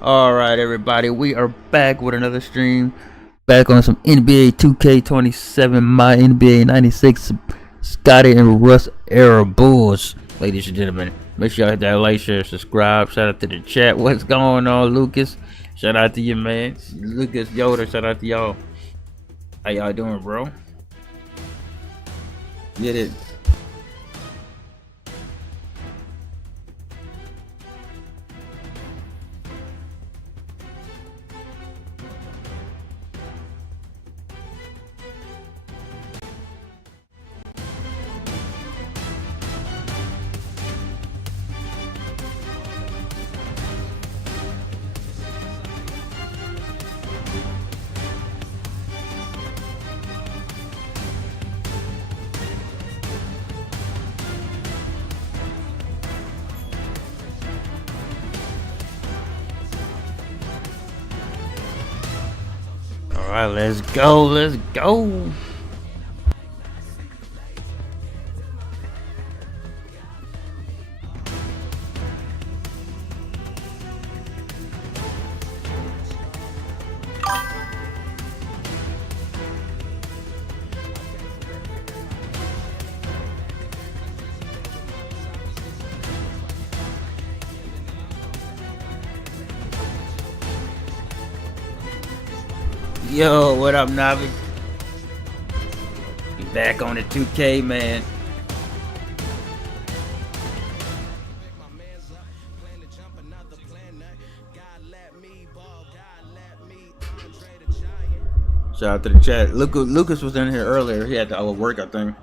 Alright everybody, we are back with another stream. Back on some NBA 2K27, my NBA96 Scottie and Russ era Bulls. Ladies and gentlemen, make sure y'all hit that like, share, subscribe. Shout out to the chat. What's going on, Lucas? Shout out to you, man. Lucas Yoder, shout out to y'all. How y'all doing, bro? Get it. Alright, let's go, let's go. Yo, what up, Navi? We back on the 2K, man. Shout out to the chat. Lucas was in here earlier. He had to work, I think.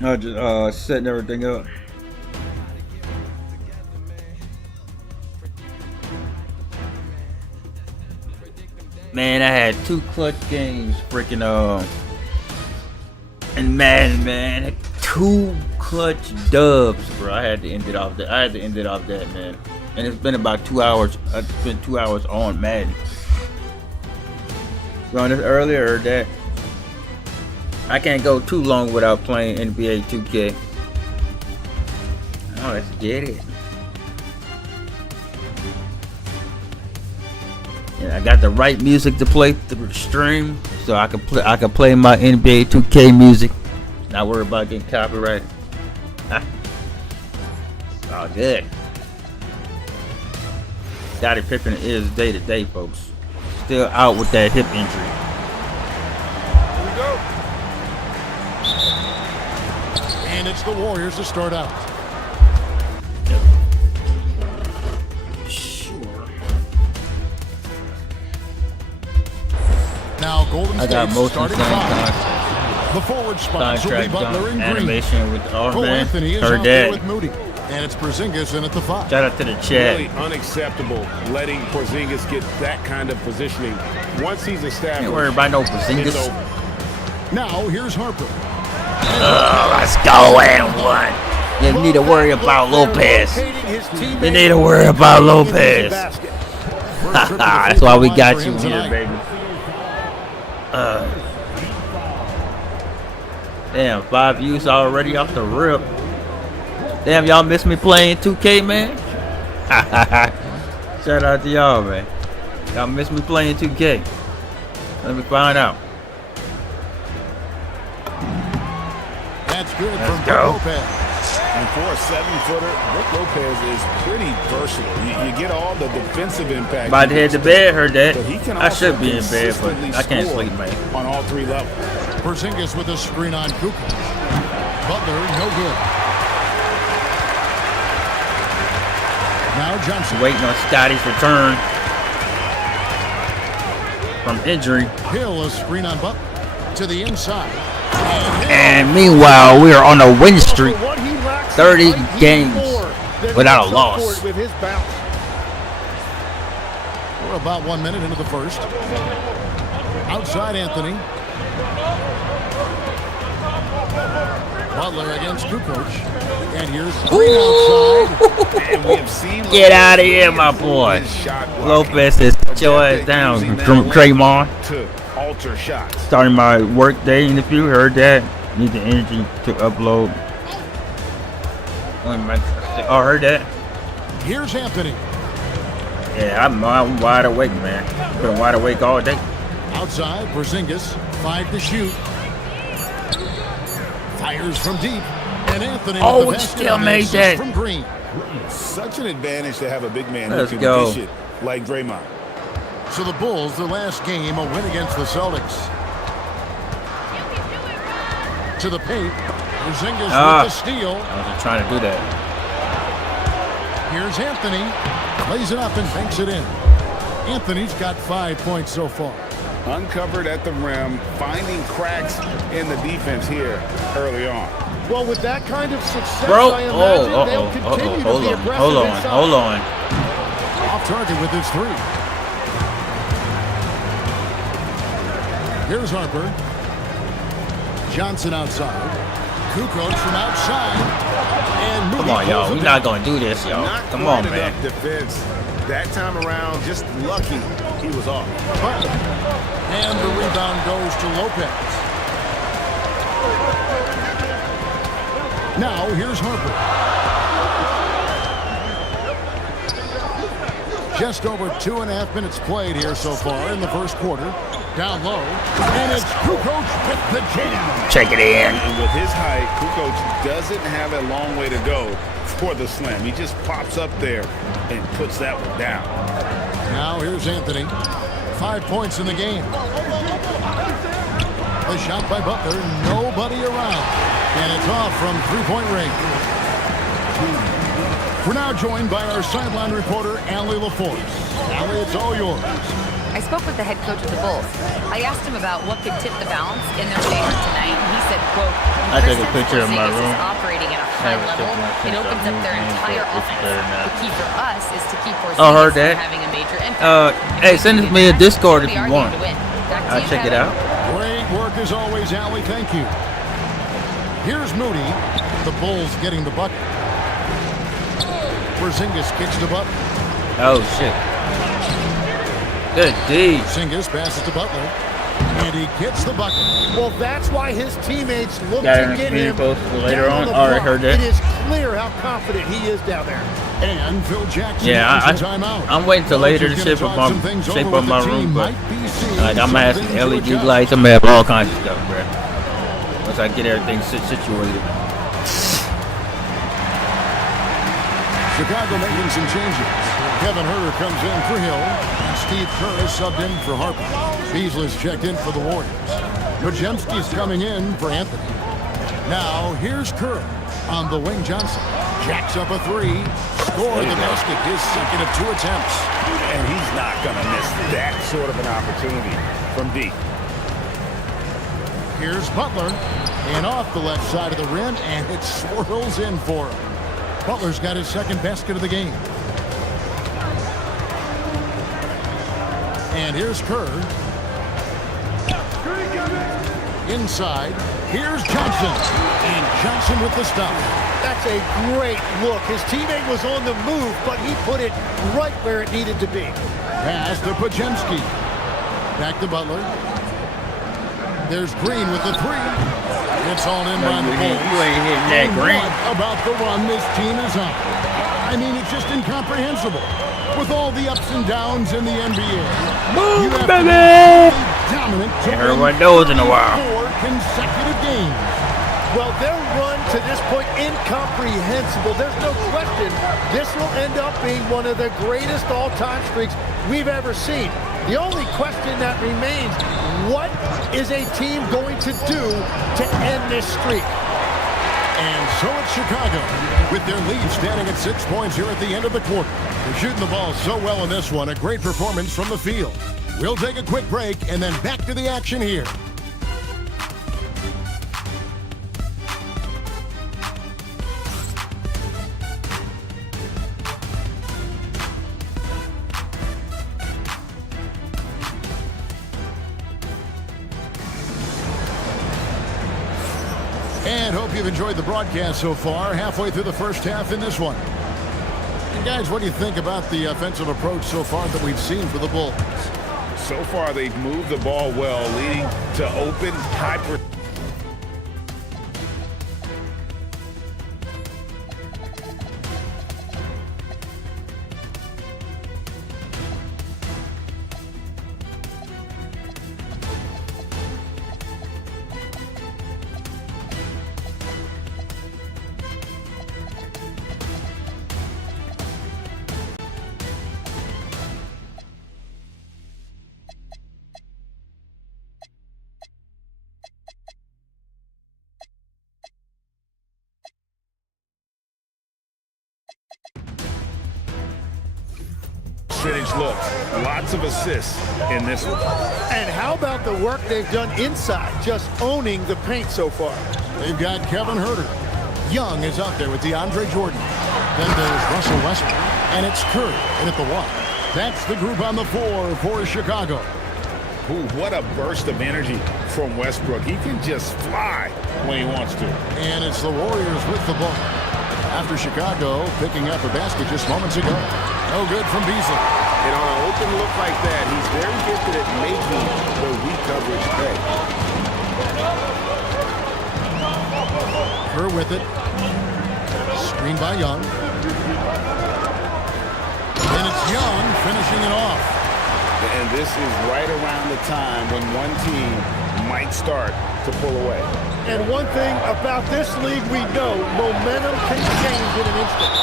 I just setting everything up. Man, I had 2 clutch games, freaking and man, 2 clutch dubs, bro. I had to end it off that. Man. And it's been about 2 hours. I spent 2 hours on Madden. Going this earlier or that. I can't go too long without playing NBA 2K. Oh, let's get it. And I got the right music to play through the stream, so I can play my NBA 2K music. Not worry about getting copyrighted. All good. Scottie Pippen is day to day, folks. Still out with that hip injury. Here we go. And it's the Warriors to start out. Now Golden State starting five. The forward spots will be Butler and animation Green. with all man. Anthony is her dad with Moody, and it's Porzingis in at the 5. Shout out to the chat. Really unacceptable letting Porzingis get that kind of positioning. Once he's established, Can't worry about no Porzingis. Now here's Harper. Let's go and one. You need to worry about Lopez. You need to worry about Lopez. That's why we got you here, baby. Damn, 5 views already off the rip. Damn, y'all miss me playing 2K, man. Shout out to y'all, man. Y'all miss me playing 2K. Let me find out. That's good. Let's go. Lopez. And for a 7-footer, Brook Lopez is pretty versatile. You get all the defensive impact. About to head to bed, heard that. I also should be in bed, but I can't sleep, man. On all 3 levels. Porzingis with a screen on Cooper. Butler, no good. Now Johnson. Waiting on Scottie's return from injury. Hill, a screen on Butler to the inside. And meanwhile, we are on a win streak. 30 games without a loss. We're about 1 minute into the first. Outside Anthony. Butler against Kukoc. And here's screen outside. And we have seen Get out of here, my boy. Lopez is your ass down, Draymond. To alter shots. Starting my work day in the few. Heard that. Need the energy to upload. Oh, heard that. Here's Anthony. Yeah, I'm wide awake, man. Been wide awake all day. Outside, Porzingis, 5 to shoot. Fires from deep. And Anthony. Oh, he still made that. From Green. Such an advantage to have a big man Let's who can go. dish it like Draymond. So the Bulls, their last game, a win against the Celtics. To the paint. Porzingis with the steal. I wasn't trying to do that. Here's Anthony. Plays it up and banks it in. Anthony's got 5 points so far. Uncovered at the rim, finding cracks in the defense here early on. Well, with that kind of success, Bro, I imagine they'll continue to be aggressive hold on. Off target with his 3. Here's Harper. Johnson outside. Kukoc from outside. And Come on, y'all. We're not going to do this, y'all. Not Come on, quite man. enough defense. That time around, just lucky he was off. And the rebound goes to Lopez. Now here's Harper. Just over 2.5 minutes played here so far in the first quarter. Down low. And it's Kukoc with the jam. Check it in. And with his height, Kukoc doesn't have a long way to go for the slam. He just pops up there and puts that one down. Now here's Anthony. 5 points in the game. A shot by Butler. Nobody around. And it's off from three-point range. We're now joined by our sideline reporter, Allie LaForce. Allie, it's all yours. I spoke with the head coach of the Bulls. I asked him about what could tip the balance in their favor tonight. He said, quote, I took a picture of my room. is operating at a high level. It opens up their entire offense. The key for us is to keep Porzingis heard that. from having a major impact. Hey, send me a Discord if you want. I'll check it out. Great work as always, Allie. Thank you. Here's Moody. The Bulls getting the bucket. Porzingis kicks to Butler. Oh, shit. Good D. Porzingis passes to Butler. And he gets the bucket. Well, that's why his teammates look Got to it get in him post later down on. the Already block. heard that. It is clear how confident he is down there. And Phil Jackson Yeah, takes a timeout. I'm waiting till later to shape up my room, but like I'm gonna have some LED lights. I'm gonna have all kinds of stuff, bro. Once I get everything situated. Chicago making some changes. Kevin Huerter comes in for Hill. And Steve Kerr is subbed in for Harper. Beasley's checked in for the Warriors. Majemski's coming in for Anthony. Now here's Kerr on the wing. Johnson jacks up a 3. Score the basket. His second of 2 attempts. And he's not going to miss that sort of an opportunity from deep. Here's Butler. And off the left side of the rim. And it swirls in for him. Butler's got his second basket of the game. And here's Kerr. Inside. Here's Johnson. And Johnson with the stop. That's a great look. His teammate was on the move, but he put it right where it needed to be. Pass to Podziemski. Back to Butler. There's Green with the 3. It's all in by the Bulls. You ain't hitting that Green. What about the run this team is on? I mean, it's just incomprehensible. With all the ups and downs in the NBA, Move, you have baby! to be dominant to Everyone win knows in a while. 4 consecutive games. Well, their run to this point, incomprehensible. There's no question this will end up being one of the greatest all-time streaks we've ever seen. The only question that remains, what is a team going to do to end this streak? And so it's Chicago, with their lead standing at 6 points here at the end of the quarter. They're shooting the ball so well in this one, a great performance from the field. We'll take a quick break and then back to the action here. And hope you've enjoyed the broadcast so far, halfway through the first half in this one. And guys, what do you think about the offensive approach so far that we've seen for the Bulls? So far, they've moved the ball well, leading to open, hyper. percentage looks. Lots of assists in this one. And how about the work they've done inside, just owning the paint so far? They've got Kevin Huerter. Young is out there with DeAndre Jordan. Then there's Russell Westbrook, and it's Curry in at the 1. That's the group on the floor for Chicago. Ooh, what a burst of energy from Westbrook. He can just fly when he wants to. And it's the Warriors with the ball. After Chicago picking up a basket just moments ago. No good from Beasley. And on an open look like that, he's very gifted at making the weak coverage pay. Kerr with it. Screen by Young. And it's Young finishing it off. And this is right around the time when one team might start to pull away. And one thing about this league we know, momentum can change in an instant.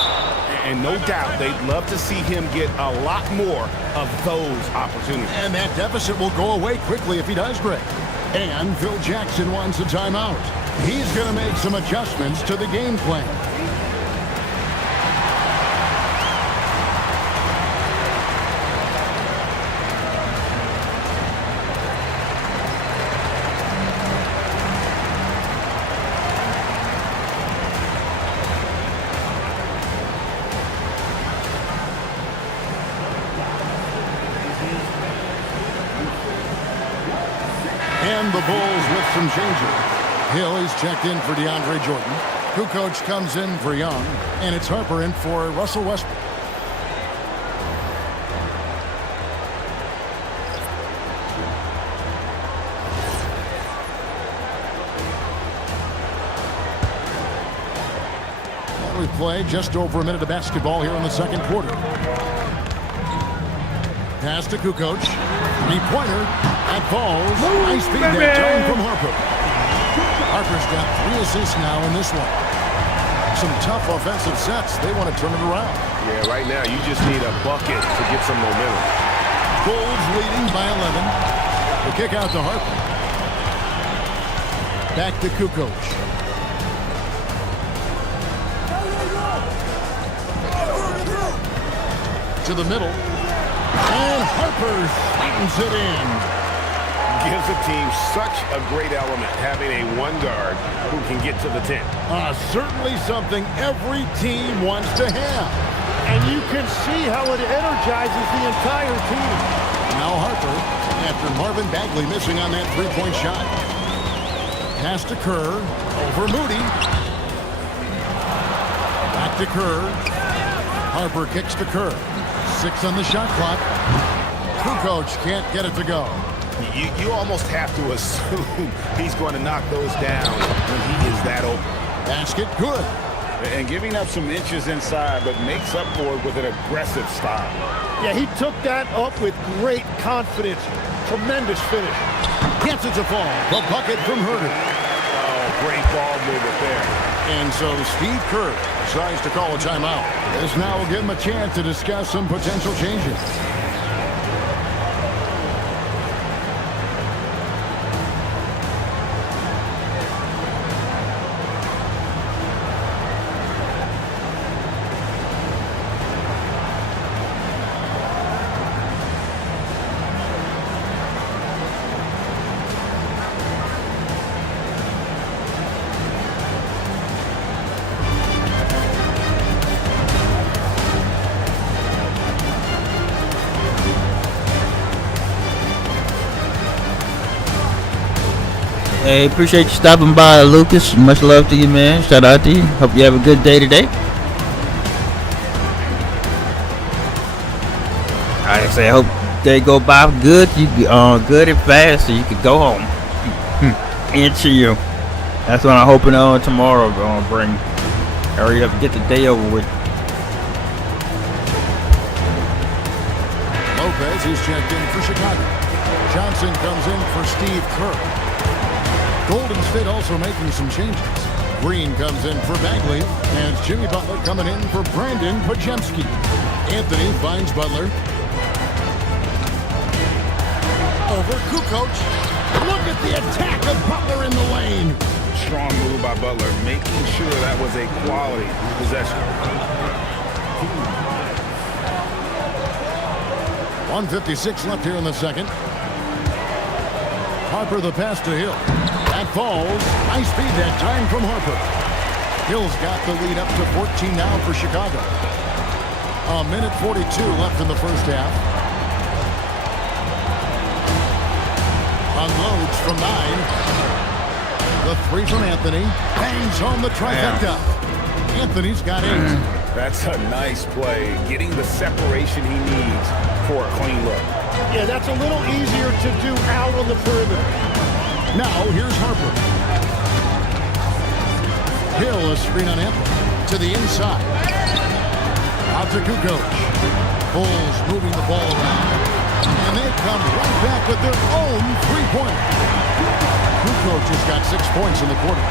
And no doubt they'd love to see him get a lot more of those opportunities. And that deficit will go away quickly if he does, Greg. And Phil Jackson wants a timeout. He's going to make some adjustments to the game plan. And the Bulls with some changes. Hill is checked in for DeAndre Jordan. Kukoc comes in for Young. And it's Harper in for Russell Westbrook. And we play just over a minute of basketball here in the second quarter. Pass to Kukoc. Three-pointer. That falls. Nice feed that time from Harper. Harper's got 3 assists now in this one. Some tough offensive sets. They want to turn it around. Yeah, right now you just need a bucket to get some momentum. Bulls leading by 11. The kick out to Harper. Back to Kukoc. To the middle. And Harper slams it in. Gives a team such a great element having a one guard who can get to the 10. Certainly something every team wants to have. And you can see how it energizes the entire team. Now Harper, after Marvin Bagley missing on that three-point shot. Pass to Kerr. Over Moody. Back to Kerr. Harper kicks to Kerr. 6 on the shot clock. Kukoc can't get it to go. You almost have to assume he's going to knock those down when he is that open. Basket good. And giving up some inches inside, but makes up for it with an aggressive style. Yeah, he took that up with great confidence. Tremendous finish. Gets it to fall. The bucket from Huerter. Oh, great ball movement there. And so Steve Kerr decides to call a timeout. This now will give him a chance to discuss some potential changes. Hey, appreciate you stopping by, Lucas. Much love to you, man. Shout out to you. Hope you have a good day today. I say, I hope they go by good. You good and fast, so you can go home and chill. That's what I'm hoping on tomorrow. Gonna bring. Hurry up, and get the day over with. Lopez is checked in for Chicago. Johnson comes in for Steve Kerr. Golden State also making some changes. Green comes in for Bagley, and it's Jimmy Butler coming in for Brandon Podziemski. Anthony finds Butler. Over Kukoc. Look at the attack of Butler in the lane. Strong move by Butler, making sure that was a quality possession. 1:56 left here in the second. Harper the pass to Hill. That falls. Nice speed that time from Harper. Hill's got the lead up to 14 now for Chicago. 1:42 left in the first half. Unloads from 9. The 3 from Anthony. Bangs home the trifecta. Anthony's got 8. That's a nice play. Getting the separation he needs for a clean look. Yeah, that's a little easier to do out on the perimeter. Now here's Harper. Hill a screen on Anthony. To the inside. Out to Kukoc. Bulls moving the ball around. And they come right back with their own three-pointer. Kukoc has got 6 points in the quarter.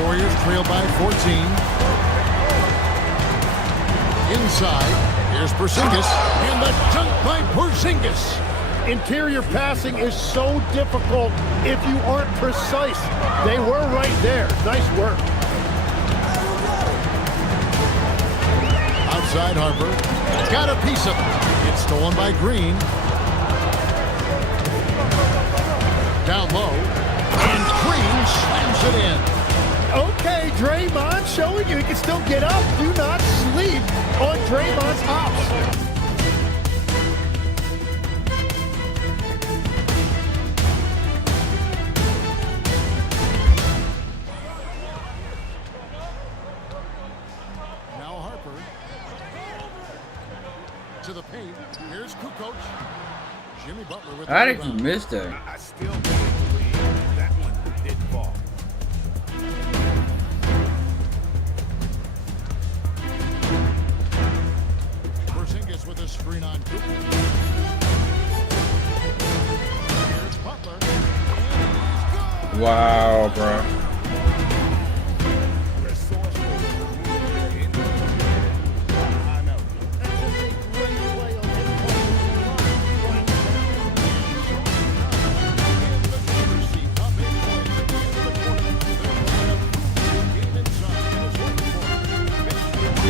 Warriors trail by 14. Inside. Here's Porzingis. And the dunk by Porzingis. Interior passing is so difficult if you aren't precise. They were right there. Nice work. Outside Harper. Got a piece of it. It's stolen by Green. Down low. And Green slams it in. Okay, Draymond showing you he can still get up. Do not sleep on Draymond's hops. Now Harper. To the paint. Here's Kukoc. Jimmy Butler with the How did you rebound. miss that? I still can't believe that one didn't fall. Porzingis with a screen on Kukoc. Here's Butler. And he's good. Wow, bro.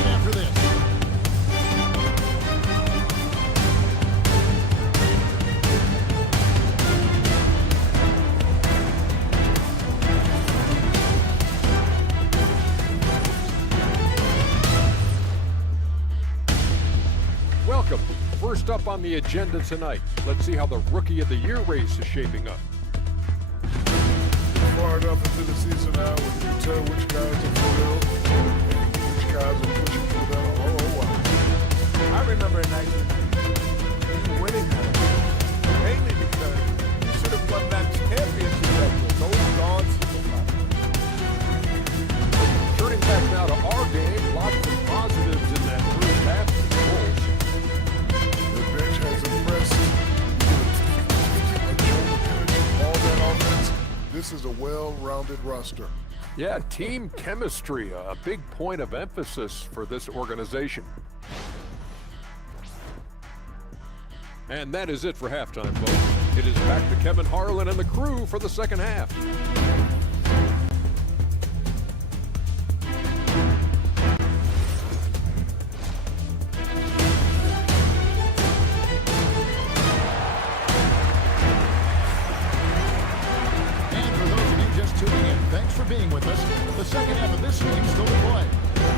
After this. Welcome. First up on the agenda tonight, let's see how the Rookie of the Year race is shaping up. Far enough into the season now where you can tell which guys are for real and which guys are pushing for that. I remember in 1990 winning that, mainly because you should have won that championship that year. Those dogs. Turning back now to our game, lots of positives in that first half for the Bulls. The bench has impressed. All that offense. This is a well-rounded roster. Yeah, team chemistry, a big point of emphasis for this organization. And that is it for halftime, folks. It is back to Kevin Harlan and the crew for the second half. And for those of you just tuning in, thanks for being with us. The second half of this game still to play.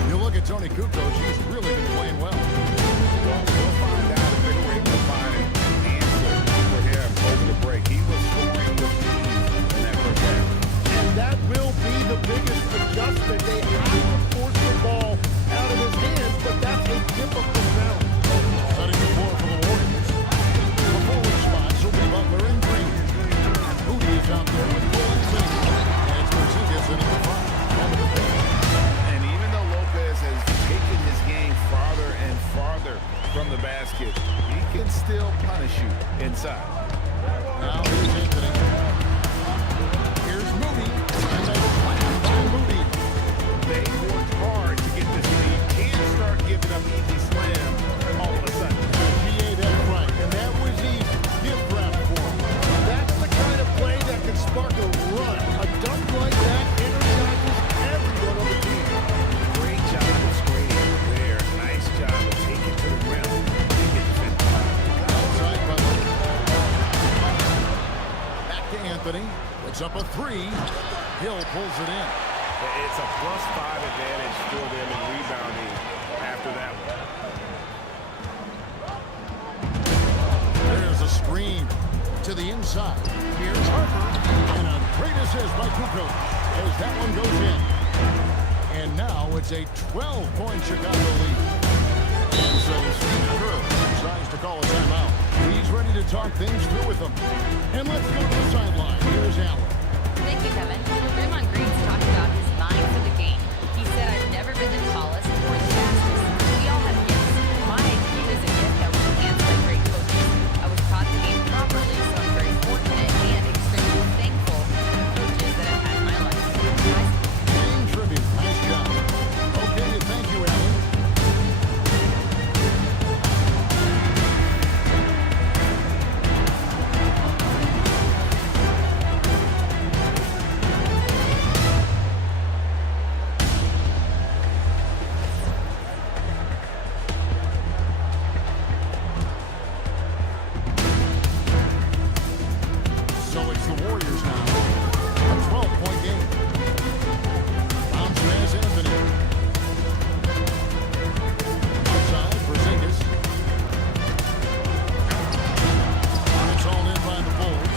You look at Tony Kukoc, he's really been playing well. Well, we'll find out if they were able to find an answer for him over the break. He was scoring with ease in that first half. And that will be the biggest adjustment. They have to force the ball out of his hands, but that's a difficult balance. Setting the floor for the Warriors. The forward spots will be Butler and Green. Moody is out there with Cole Anthony. And it's Porzingis in at the front. Over the paint. And even though Lopez has taken his game farther and farther from the basket, he can still punish you inside. Now here's Anthony. Here's Moody. And they slam by Moody. They worked hard to get this lead. Can't start giving up easy slams all of a sudden. GA, that's right. And that was easy. Give rep for him. That's the kind of play that can spark a run. A dunk like that energizes everyone on the team. Great job of screening there. Nice job of taking to the rim. And get the finish. three. Hill pulls it in. It's a +5 advantage for them in rebounding after that one. There's a screen to the inside. Here's Harper. And a great assist by Kukoc as that one goes in. And now it's a 12-point Chicago lead. And so Steve Kerr decides to call a timeout. He's ready to talk things through with them. And let's go to the sideline. Here's Allen. Thank you, Kevin. Draymond Green's talked about his mind for the game. He said, I've never been the tallest or the fastest. We all have gifts. My IQ is a gift that was enhanced by great coaches. I was taught the game properly, so I'm very fortunate and extremely thankful for the coaches that I've had in my life. Game tribute. Nice job. Okay, thank you, Allen. So it's the Warriors now. A 12-point game. Bounce pass Anthony. Outside for Zingis. It's all in by the Bulls.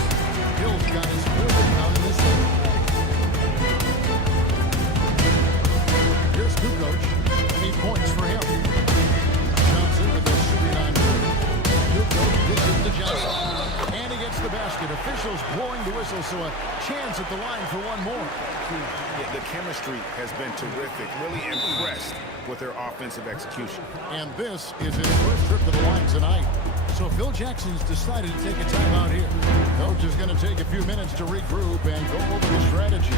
Hill's got his fourth rebound in this one. Here's Kukoc. 8 points for him. Johnson with a shooting on three. Kukoc gets it to Johnson. And he gets the basket. Officials blowing the whistle, so a chance at the line for one more. Yeah, the chemistry has been terrific. Really impressed with their offensive execution. And this is his first trip to the line tonight. So Phil Jackson's decided to take a timeout here. Coach is going to take a few minutes to regroup and go over the strategy.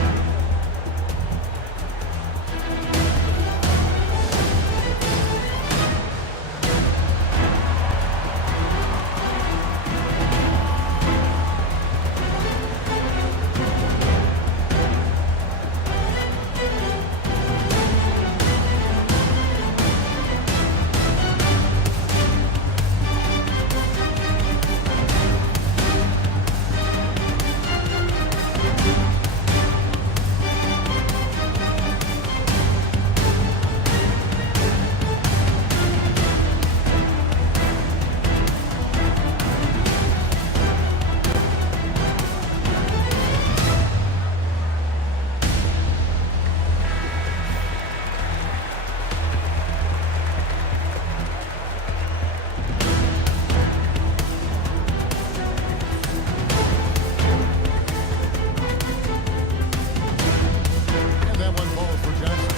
And that one falls for Johnson.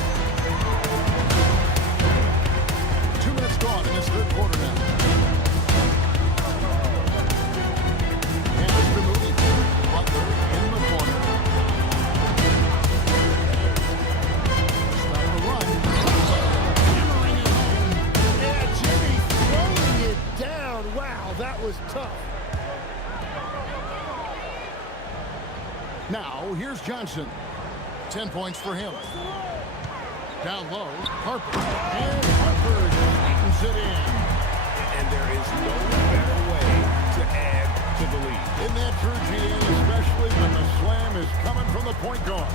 2 minutes gone in this third quarter now. And Mr. Moody. Butler in the corner. Stop the run. Hammering it home. Yeah, Jimmy throwing it down. Wow, that was tough. Now, here's Johnson. 10 points for him. Down low, Harper. And Harper slams it in. And there is no better way to add to the lead. Isn't that true, GA? Especially when the slam is coming from the point guard.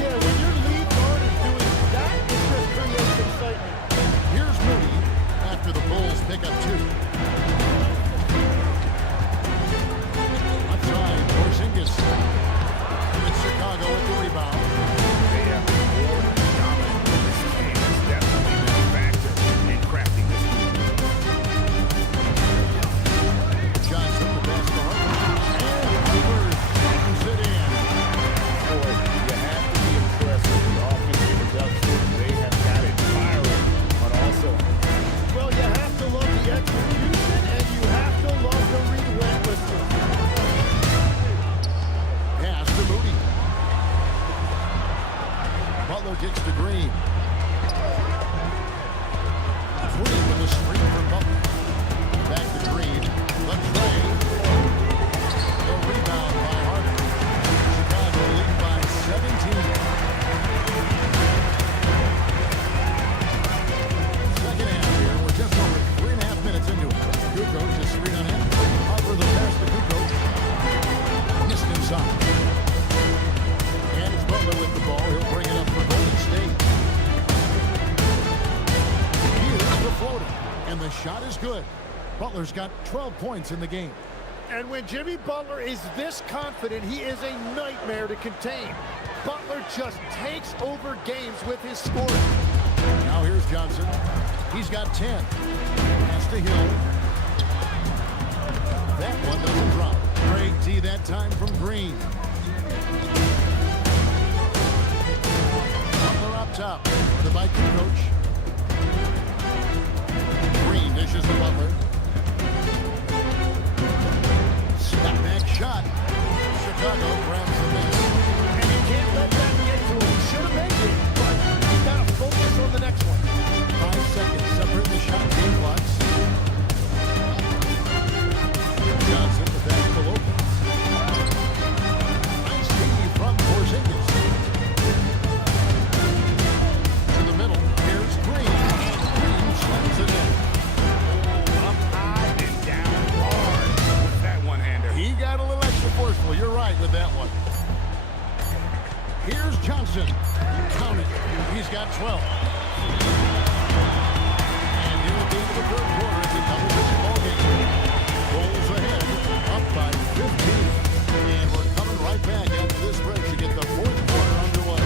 Yeah, when your lead guard is doing that, it just creates excitement. Here's Moody after the Bulls pick up 2. Outside, Porzingis. It's Chicago with the rebound. They have been more than dominant in this game. It's definitely been a factor in crafting this move. Johnson, the pass to Harper. And Harper slams it in. Boy, you have to be impressed with the offensive production they good. Butler's got 12 points in the game. And when Jimmy Butler is this confident, he is a nightmare to contain. Butler just takes over games with his scoring. Now here's Johnson. He's got 10. Pass to Hill. That one doesn't drop. Great D that time from Green. Butler up top. The Viking coach. Green dishes to Butler. Step back shot. Chicago grabs the miss. And you can't let that get to him. He should have made it, but he's got to focus on the next one. 5 seconds separate the shot game clocks. Johnson to back to Lopez. Nice D from Porzingis. To the middle. Here's Green. Green slams it in. Up high and down hard with that one-hander. He got a little extra forceful. You're right with that one. Here's Johnson. Count it. He's got 12. And here at the end of the third quarter, it's a double-digit ball game. Bulls ahead, up by 15. And we're coming right back after this break to get the fourth quarter underway.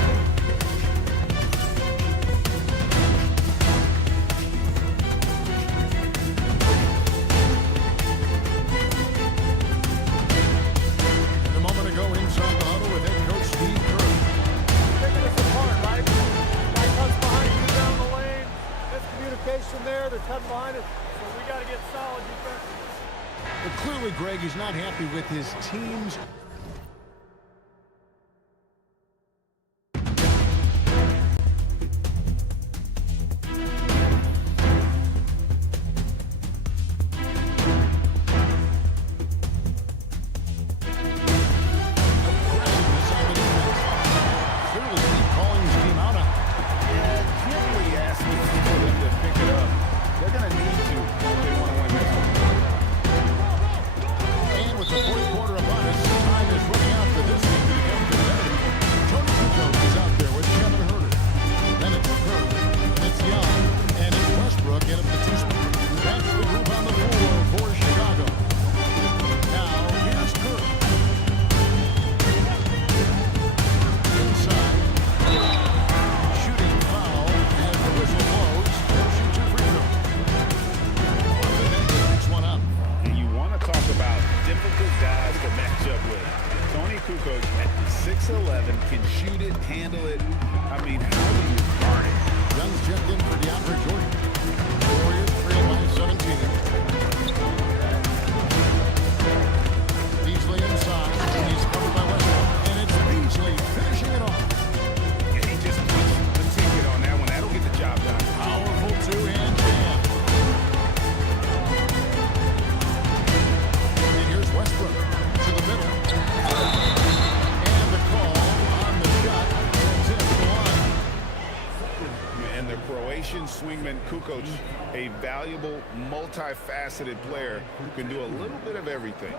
And a moment ago, inside the huddle with head coach Steve Kerr. Picking us apart, right? Guy cuts behind you down the lane. Miscommunication there. They're cutting behind us. So we got to get solid defense. But clearly, Greg, he's not happy with his team's aggressiveness on the defense. Clearly, he's calling his team out on it. Yeah, gently asking for them to pick it up. They're going to need to if they want to win this one. And with the fourth quarter upon us, time is running out for this game to become competitive. Tony Kukoc is out there with Kevin Herter. Then it's Kerr, and it's Young, and it's Westbrook in at the two-spot. That's the group on the floor for Chicago. Now, here's Kerr. Inside. Shooting foul as the whistle blows. They'll shoot 2 free throws. Hernandez picks one up. And you want to talk about difficult guys to match up with. Tony Kukoc at 6'11", can shoot it, handle it. I mean, how do you guard it? Young's checked in for DeAndre Jordan. Warriors trail by 17. Beasley inside. He's covered by Westbrook. And it's Beasley finishing it off. And he just puts the ticket on that one. That'll get the job done. Powerful two-hand jam. And here's Westbrook to the middle. And the call on the shot sends him to the line. And the Croatian swingman Kukoc, a valuable, multifaceted player who can do a little bit of everything.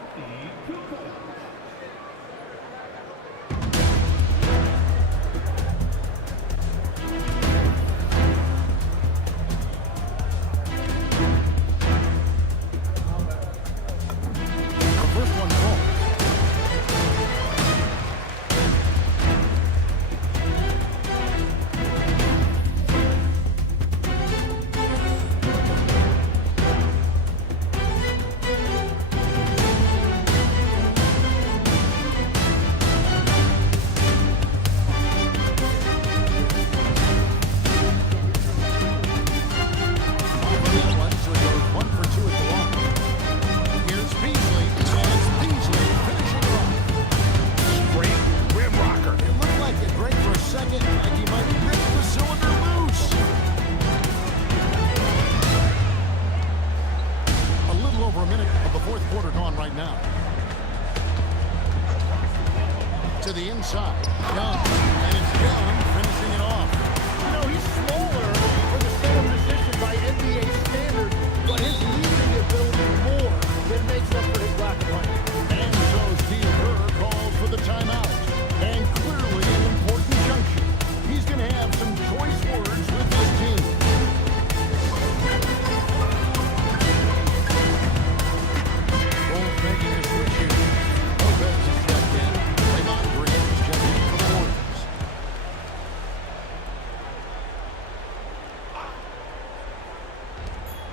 The first one falls.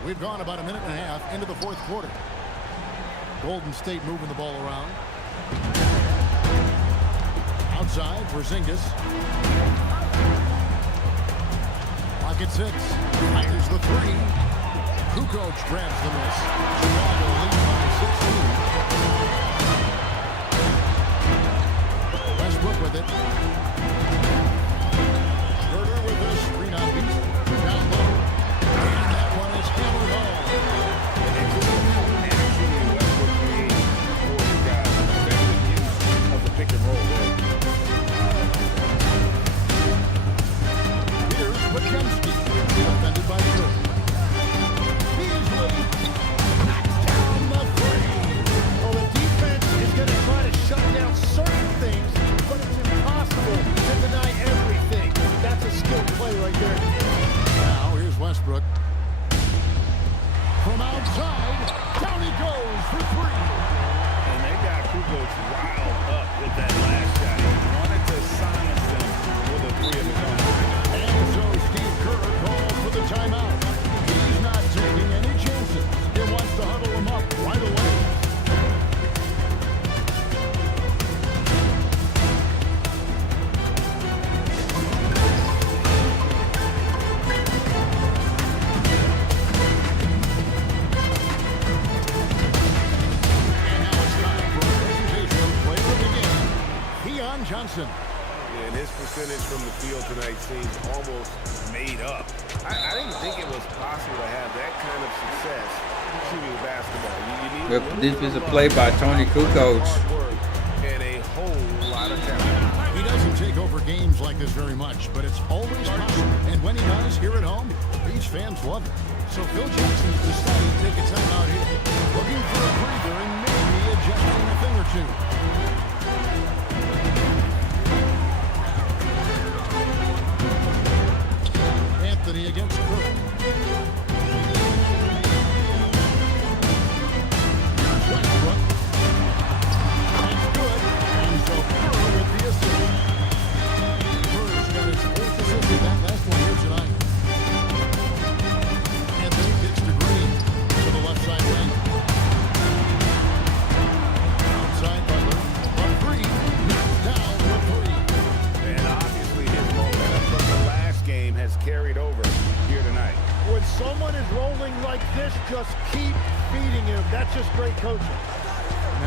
We've gone about a minute and a half into the fourth quarter. Golden State moving the ball around. Outside for Zingis. Pocket 6. Fires the 3. Kukoc grabs the miss. Chicago leads by 16. Westbrook with it. Schroeder with the screen on Beasley. Down low. And that one is hammered home. Actually, Westbrook creates for his guys. Effective use of the pick and roll there. Here's Majemski. Defended by Drew. Beasley knocks down the 3. Well, the defense is going to try to shut down certain things, but it's impossible to deny everything. That's a skilled play right there. Now here's Westbrook. From outside, down he goes for 3. And they got Kukoc riled up with that last shot. He wanted to silence them with a 3 of his own. And so Steve Kerr calls for the timeout. He's not taking any chances. He wants to huddle him up right away. And now it's time for a presentation of player of the game, Keon Johnson. And his percentage from the field tonight seems almost made up. I didn't think it was possible to have that kind of success shooting basketball. You need Good a little defensive bit of play luck, by Tony hard Kukoc. work, and a whole lot of talent. He doesn't take over games like this very much, but it's always possible. And when he does, here at home, these fans love it. So Phil Jackson's decided to take a time out here, looking for a breather and maybe adjusting a thing or two. Anthony against Kerr. Here's Westbrook. That's good. And so Kerr with the assist. Kerr's got his 4th assist with that last one here tonight. Anthony gets to Green to the left side wing. Outside Butler. A 3. Knocks down the 3. And obviously his momentum from the last game has carried over here tonight. When someone is rolling like this, just keep feeding him. That's just great coaching.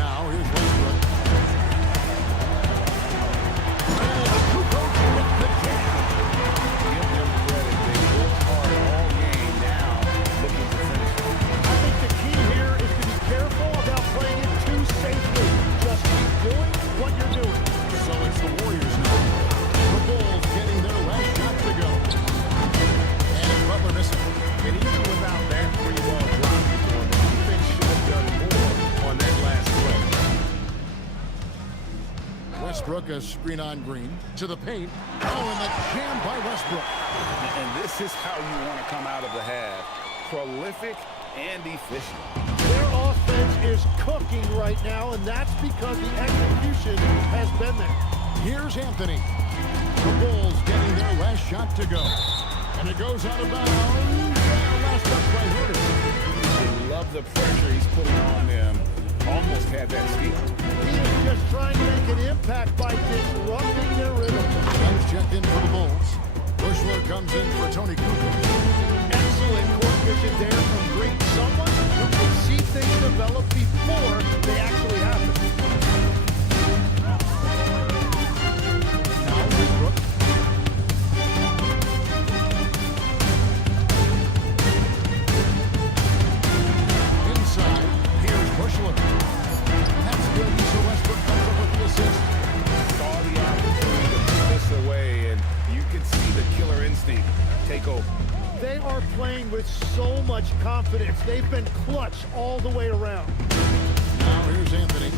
Now here's Westbrook. And Kukoc with the jam. Give them credit. They worked hard all game now, looking to finish it. I think the key here is to be careful about playing it too safely. Just keep doing what you're doing. So it's the Warriors now. The Bulls getting their last shot to go. And Butler missing. And even without that 3-ball drop before, the defense should have done more on that last play. Westbrook, a screen on Green. To the paint. Oh, and the jam by Westbrook. And this is how you want to come out of the half. Prolific and efficient. Their offense is cooking right now, and that's because the execution has been there. Here's Anthony. The Bulls getting their last shot to go. And it goes out of bounds. Last up by Herter. They love the pressure he's putting on them. Almost had that steal. He is just trying to make an impact by disrupting their rhythm. Guns checked in for the Bulls. Bushler comes in for Tony Kukoc. Excellent court vision there from Green. Someone who can see things develop before they actually happen. Now Westbrook. Inside, here's Bushler. That's good. So Westbrook comes up with the assist. Saw the opportunity to put this away, and you can see the killer instinct take over. They are playing with so much confidence. They've been clutch all the way around. Now here's Anthony.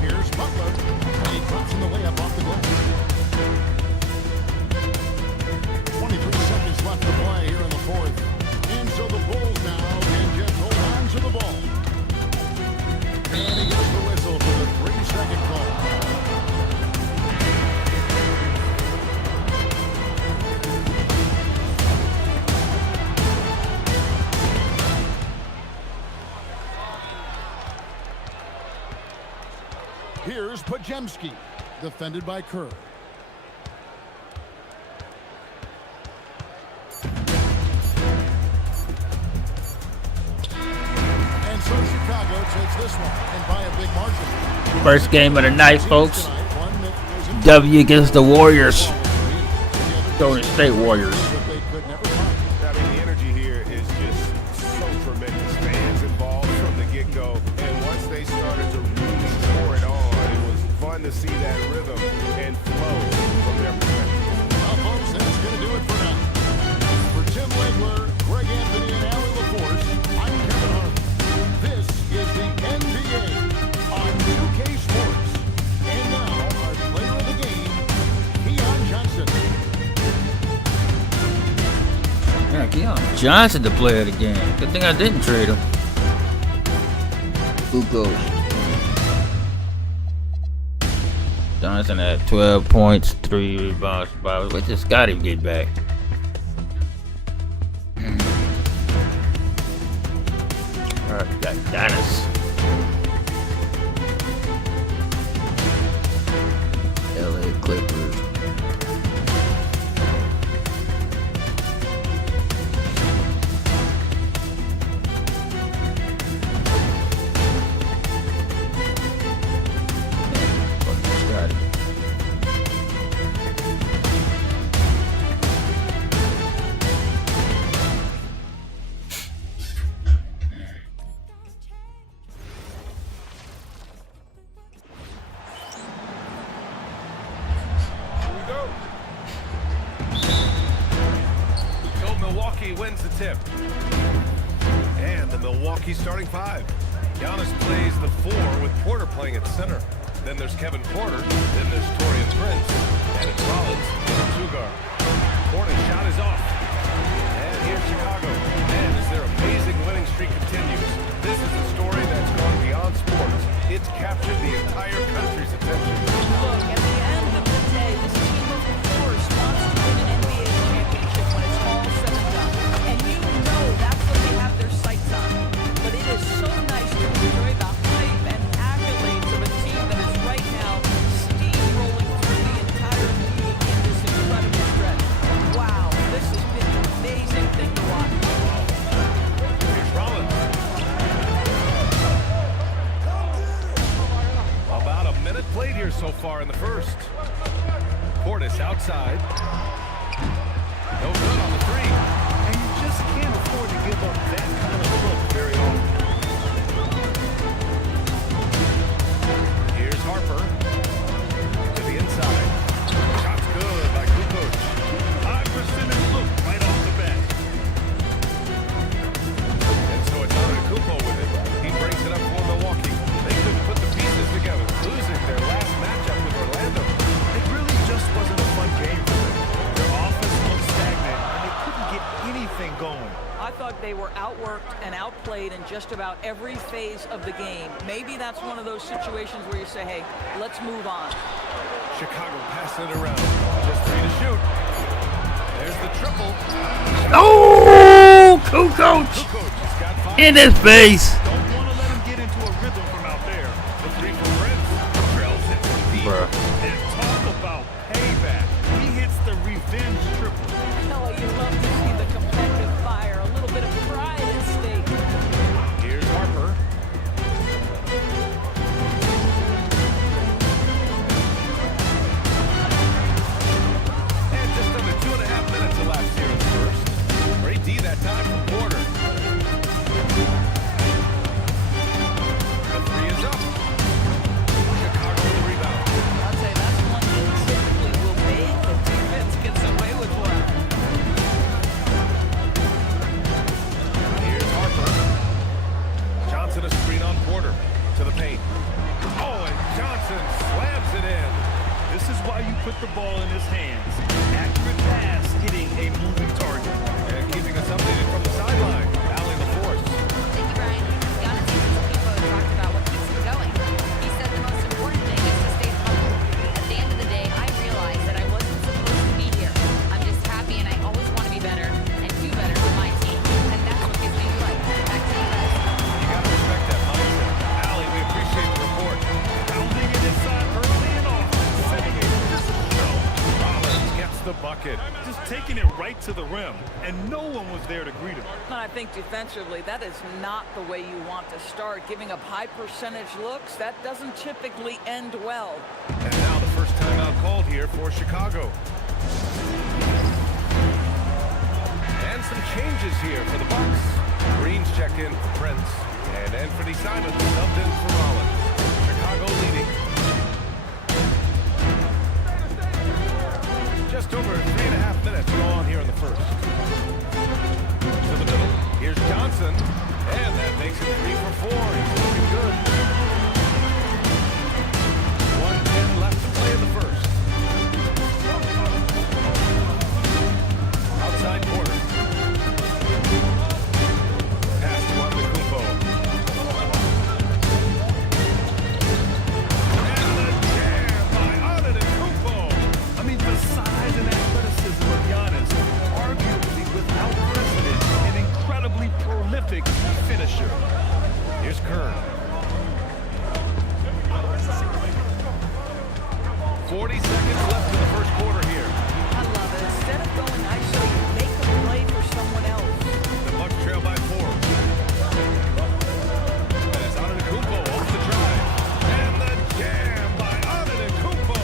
Here's Butler. And he drops in the layup off the glass. 23 seconds left to play here in the fourth. And so the Bulls now can just hold on to the ball. And he gets the whistle for the 3-second call. Pajemski, defended by Kerr. And so Chicago takes this one, and by a big margin. First game of the night, folks. W against the Warriors. Golden State Warriors. I mean, the energy here is just so tremendous. Fans involved from the get-go. And once they started to really pour it on, it was fun to see that rhythm and flow from their perspective. Well, folks, that's going to do it for now. For Tim Legler, Greg Anthony, and Allie LaForce, I'm Kevin Harlan. This is the NBA on 2K Sports. And now, our player of the game, Keon Johnson. Yeah, Keon Johnson, the player of the game. Good thing I didn't trade him. Who goes? Johnson had 12 points, 3 rebounds, 5. Wait till Scottie get back. Alright, we got Dallas. LA Clippers. Scottie. So Milwaukee wins the tip. And the Milwaukee starting 5. Giannis plays the 4 with Porter playing at center. Then there's Kevin Porter. Then there's Taurean Prince. And it's Rollins in the 2 guard. Porter's shot is off. And here's Chicago. And as their amazing winning streak continues, this is a story that's gone beyond sports. It's captured the entire country's attention. Look, at the end of the day, this team, of course, wants to win an NBA championship when it's all said and done. And you know that's what they have their sights on. But it is so nice to enjoy the hype and accolades of a team that is right now steamrolling through the entire league in this incredible stretch. Wow, this has been an amazing thing to watch. Here's Rollins. About a minute played here so far in the first. Portis outside. No good on the 3. And you just can't afford to give up that kind of look very often. Here's Harper. To the inside. Shot's good by Kukoc. 5% look right off the bat. And so it's Kukoc with it. He brings it up for Milwaukee. They couldn't put the pieces together, losing their last matchup with Orlando. It really just wasn't a fun game for them. Their offense looked stagnant, and they couldn't get anything going. I thought they were outworked and outplayed in just about every phase of the game. Maybe that's one of those situations where you say, hey, let's move on. Chicago passing it around. Just 3 to shoot. There's the triple. Oh, Kukoc Kukoc has got 5. in his face. Don't want to let him get into a rhythm from out there. The 3 from Prince. Trails it deep. Bruh. And talk about payback. He hits the revenge triple. Oh, you love to see the competitive fire, a little bit of pride at stake. Here's Harper. And just under 2.5 minutes elapsed here in the first. Great D that time from Porter. did, just taking it right to the rim, and no one was there to greet him. And I think defensively, that is not the way you want to start. Giving up high percentage looks, that doesn't typically end well. And now the first timeout called here for Chicago. And some changes here for the Bucks. Green's checked in for Prince, and Anthony Simons subbed in for Rollins. Chicago leading. Just over 3.5 minutes gone here in the first. To the middle. Here's Johnson. And that makes it 3 for 4. He's looking good. 1:10 left to play in the first. Outside corner. Pass to Antetokounmpo. And the jam by Antetokounmpo. I mean, the size and athleticism of Giannis, arguably without precedent, an incredibly prolific finisher. Here's Kern. 40 seconds left in the first quarter here. I love it. Instead of going ISO, you make a play for someone else. The Bucks trail by 4. And it's Antetokounmpo off the drive. And the jam by Antetokounmpo.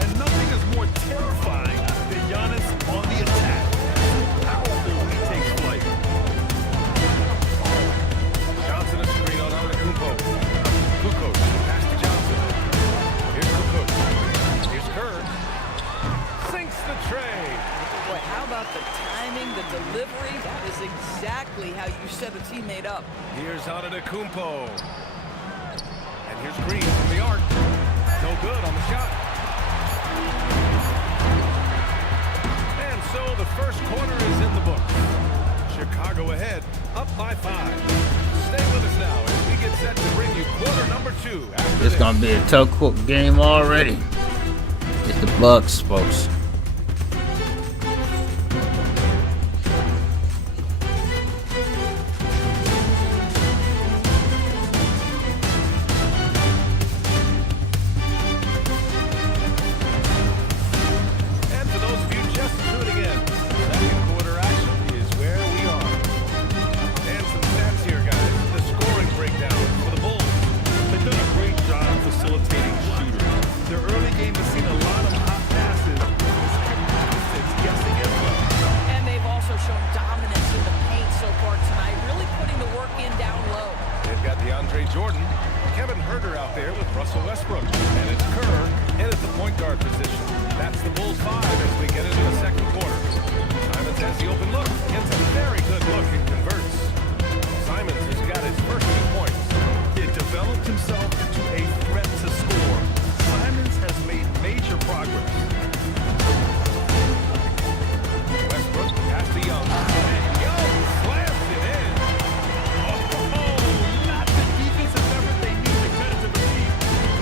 And nothing is more terrifying than Giannis on the attack. Powerful when he takes flight. Johnson a screen on Antetokounmpo. Kukoc, pass to Johnson. Here's Kukoc. Here's Kerr. Sinks the tray. Boy, how about the timing, the delivery? That is exactly how you set a teammate up. Here's Antetokounmpo. And here's Green from the arc. No good on the shot. And so the first quarter is in the books. Chicago ahead, up by 5. Stay with us now as we get set to bring you quarter number 2. After It's gonna be a tough game already. It's the Bucks, folks. And for those of you just tuning in, second quarter action is where we are. And some stats here, guys. The scoring breakdown for the Bulls. They've done a great job facilitating shooters. Their early game has seen a lot of hot passes. It's guessing as well. And they've also shown dominance in the paint so far tonight, really putting the work in down low. They've got DeAndre Jordan, Kevin Huerter out there with Russell Westbrook. And it's Kerr in at the point guard position. That's the Bulls 5 as we get into the second quarter. Simons has the open look, gets a very good look and converts. Simons has got his first 2 points. He developed himself into a threat to score. Simons has made major progress. Westbrook pass to Young. And Young slams it in. Not the defensive effort they need to cut it to believe.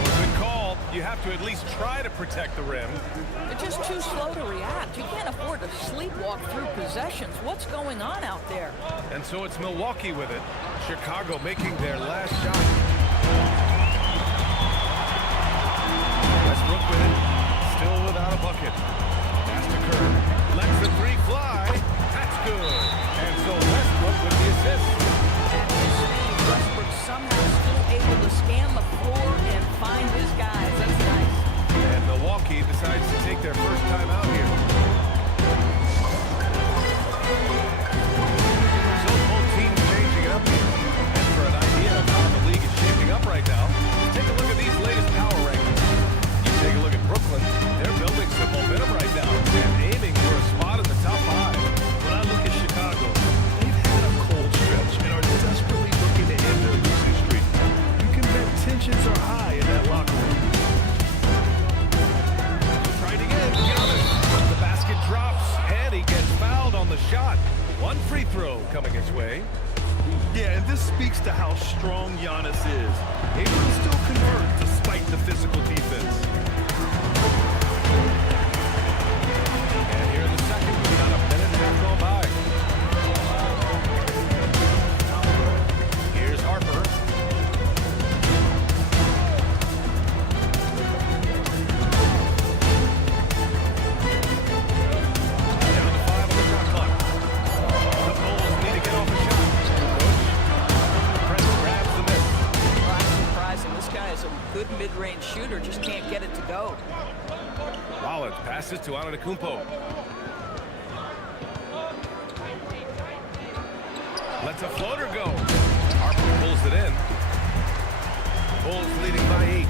Well, good call. You have to at least try to protect the rim. They're just too slow to react. You can't afford to sleepwalk through possessions. What's going on out there? And so it's Milwaukee with it. Chicago making their last shot. Westbrook with it. Still without a bucket. Pass to Kerr. Lets the 3 fly. That's good. And so Westbrook with the assist. At his speed, Westbrook somehow still able to scan the floor and find his guys. That's nice. And Milwaukee decides to take their first time out here. So both teams changing it up here. And for an idea of how the league is shaping up right now, take a look at these latest power rankings. You take a look at Brooklyn. They're building some momentum right now and aiming for a spot in the top 5. When I look at Chicago, they've had a cold stretch and are desperately looking to end their losing streak. You can bet tensions are high in that locker room. Trying to get Giannis. The basket drops and he gets fouled on the shot. 1 free throw coming his way. Yeah, and this speaks to how strong Giannis is. Able to still convert despite the physical defense. And here in the second, we've got a minute and a half gone by. Here's Harper. Passes to Antetokounmpo. Lets a floater go. Harper pulls it in. Bulls leading by 8.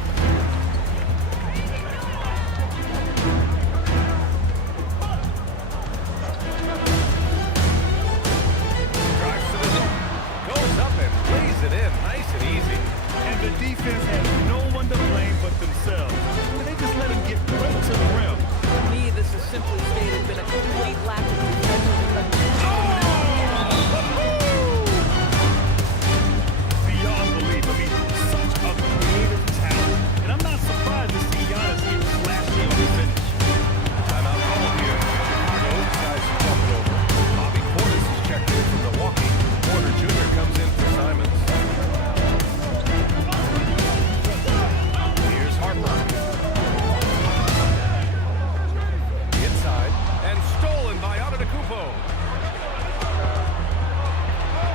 Drives to the hoop. Goes up and lays it in. Nice and easy. And the defense has no one to blame but themselves. They just let him get right to the rim. To me, this has simply stated been a complete lack of defensive attention. Beyond belief. I mean, such a creative talent. And I'm not surprised to see Giannis get flashy on the finish. Timeout call here. Chicago decides to jump it over. Bobby Portis is checked in from Milwaukee. Porter Jr. comes in for Simons. Here's Harper. Inside and stolen by Antetokounmpo.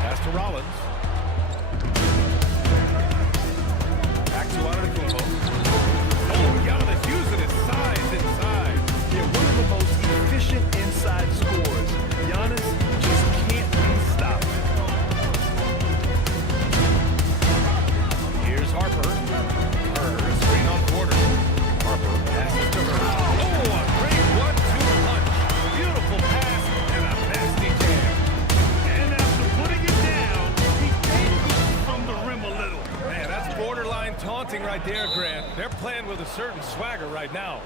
Pass to Rollins. Back to Antetokounmpo. Oh, Giannis using his size inside. They're one of the most efficient inside scorers. Giannis just can't be stopped. Here's Harper. Turner, screen on Porter. Harper passes to her. Oh, a great 1-2 punch. Beautiful pass and a nasty jam. And after putting it down, he dangled from the rim a little. Man, that's borderline taunting right there, Grant. They're playing with a certain swagger right now.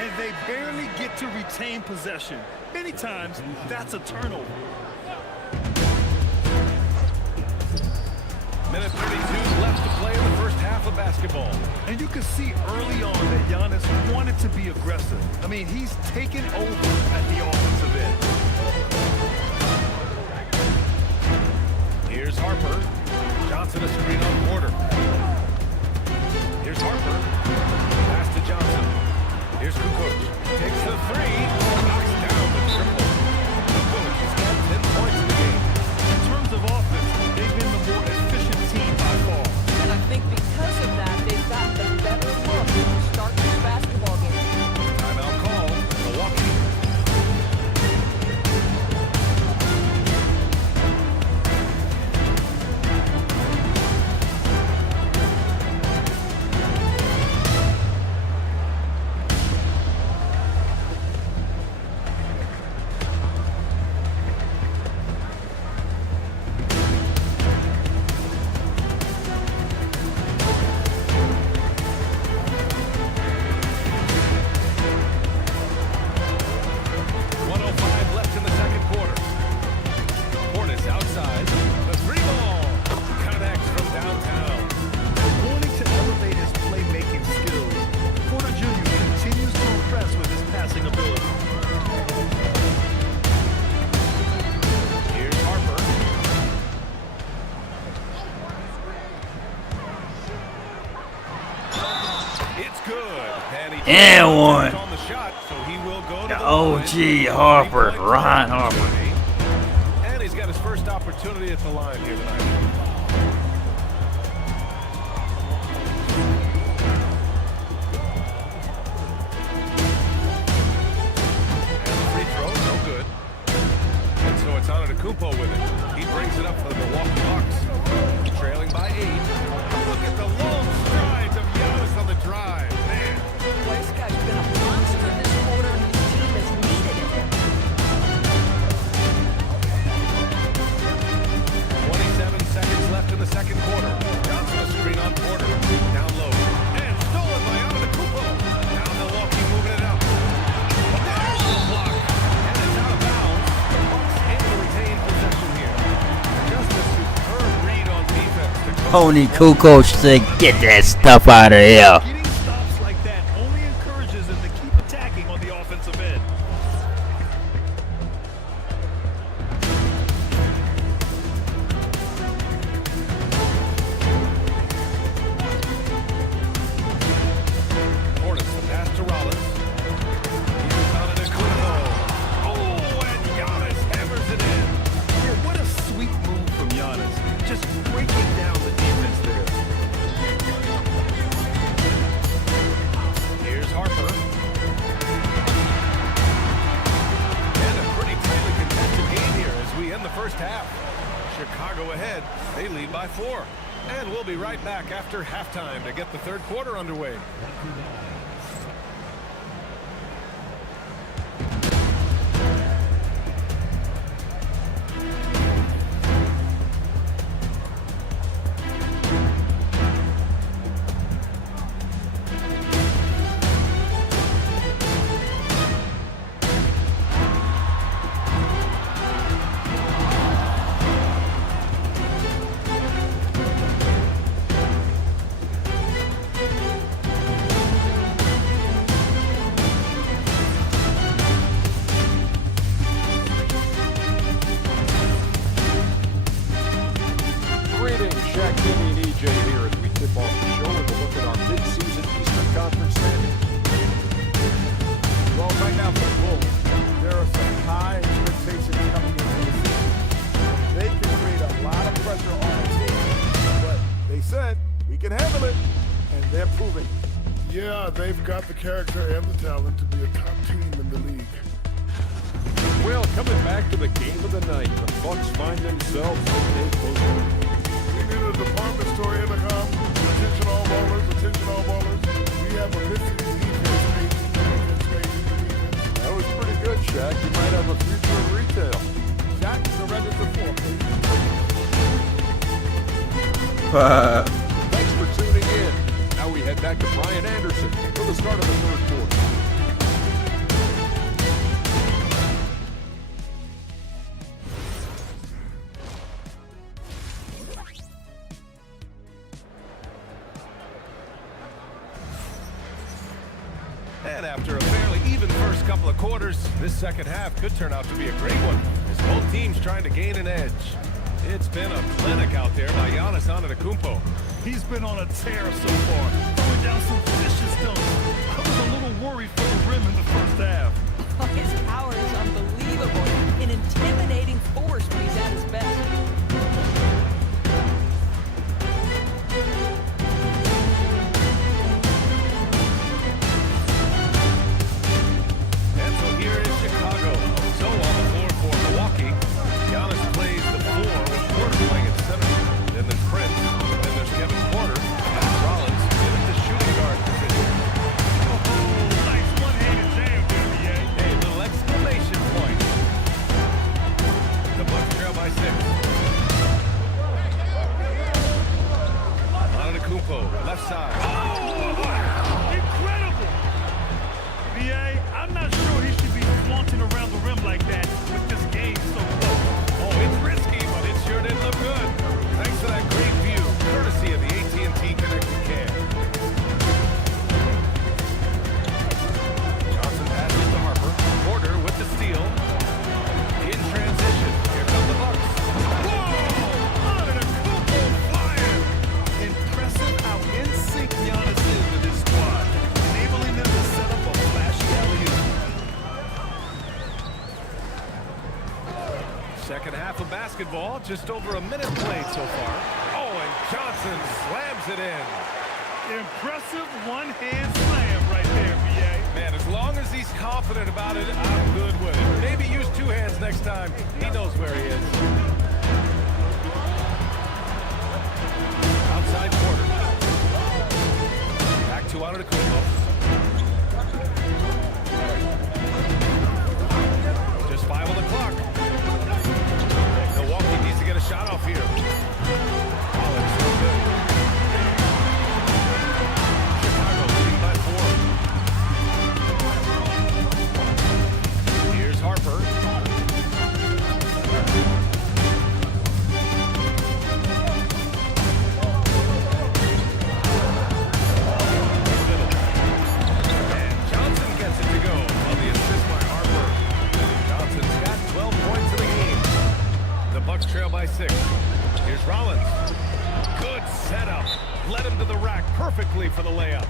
And they barely get to retain possession. Many times, that's a turnover. Minute 32 left to play in the first half of basketball. And you can see early on that Giannis wanted to be aggressive. I mean, he's taken over at the offensive end. Here's Harper. Johnson a screen on Porter. Here's Harper. Pass to Johnson. Here's Kukoc. Takes the 3. Knocks down the triple. Kukoc has got 10 points in the game. In terms of offense, they've been the more efficient team by far. And I think because of that, they've gotten the better look to start this basketball game. Timeout call. Milwaukee. And one. On the shot, so he will go to The the OG Harper, Ron Harper. And he's got his first opportunity at the line here tonight. And the free throw, no good. And so it's Antetokounmpo with it. He brings it up for the Milwaukee Bucks. Trailing by 8. Look at the long strides of Giannis on the drive. Man. Boy, this guy's been a monster this quarter, and his team has needed it. 27 seconds left in the second quarter. Johnson a screen on Porter. Down low. And stolen by Antetokounmpo. Now Milwaukee moving it up. There's the block. And it's out of bounds. The Bucks able to retain possession here. Just a superb read on defense. Tony Kukoc said, "Get that stuff out of here." Getting stops like that only encourages them to keep attacking on the offensive end. Portis, the pass to Rollins. He's out of the Antetokounmpo. Oh, and Giannis hammers it in. Yeah, what a sweet move from Giannis. Just breaking down the defense there. half. Chicago ahead. They lead by 4. And we'll be right back after halftime to get the third quarter underway. Yeah, they've got the character and the talent to be a top team in the league. Well, coming back to the game of the night, the Bucks find themselves in a close one. We need a department store here to come. Attention all ballers, attention all ballers. We have a missing defense. That was pretty good, Shaq. You might have a future in retail. Shaq is a registered Thanks for tuning in. Now we head back to Brian Anderson for the start of the third quarter. And after a fairly even first couple of quarters, this second half could turn out to be a great one, as both teams trying to gain an edge. It's been a clinic out there by Giannis Antetokounmpo. He's been on a tear so far, throwing down some vicious dunks. I was a little worried for the rim in the first half. His power is unbelievable, an intimidating force when he's at his best. And so here is Chicago. So on the floor for Milwaukee, Giannis plays the 4 with Porter playing at center. Then there's Prince. Then there's Kevin Porter. And Rollins in the shooting guard position. Oh, nice one-handed jam, NBA. A little exclamation point. The Bucks trail by 6. Antetokounmpo, left side. Oh, incredible! BA, I'm not sure he should be flaunting around the rim like that with this game so close. Oh, it's risky, but it sure did look good. Thanks for that great view, courtesy of the AT&T Connected Cam. Johnson passes to Harper. Porter with the steal. In transition. Here come the Bucks. Whoa! Antetokounmpo flying! Impressive how in sync Giannis is with his squad, enabling them to set up a flashy alley-oop. Second half of basketball, just over a minute played so far. Oh, and Johnson slams it in. Impressive one-hand slam right there, BA. Man, as long as he's confident about it, I'm good with it. Maybe use 2 hands next time. He knows where he is. Outside Porter. Back to Antetokounmpo. Just 5 on the clock. Milwaukee needs to get a shot off here. Rollins so good. Chicago leading by 4. Here's Harper. And Johnson gets it to go on the assist by Harper. Johnson's got 12 points in the game. The Bucks trail by 6. Here's Rollins. Good setup. Led him to the rack perfectly for the layup.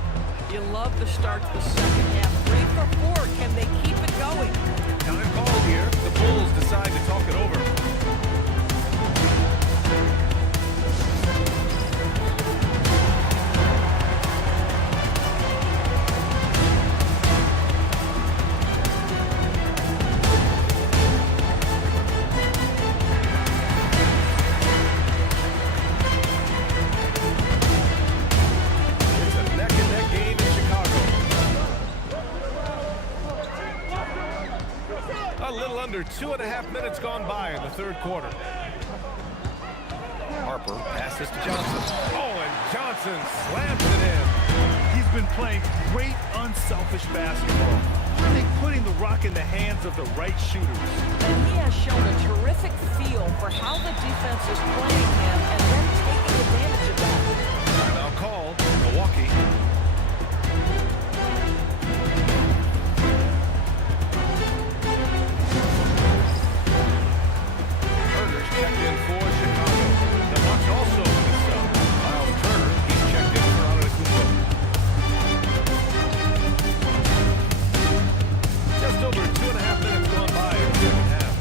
You love the start to the second half. 3 for 4. Can they keep it going? Time called here. The Bulls decide to talk it over. 2.5 minutes gone by in the third quarter. Harper passes to Johnson. Oh, and Johnson slams it in. He's been playing great, unselfish basketball. Really putting the rock in the hands of the right shooters. And he has shown a terrific feel for how the defense is playing him and then taking advantage of that. Timeout call, Milwaukee. Turner's checked in for Chicago. The Bucks also with a sub. Miles Turner, he's checked in for Antetokounmpo. Just over 2.5 minutes gone by in the second half.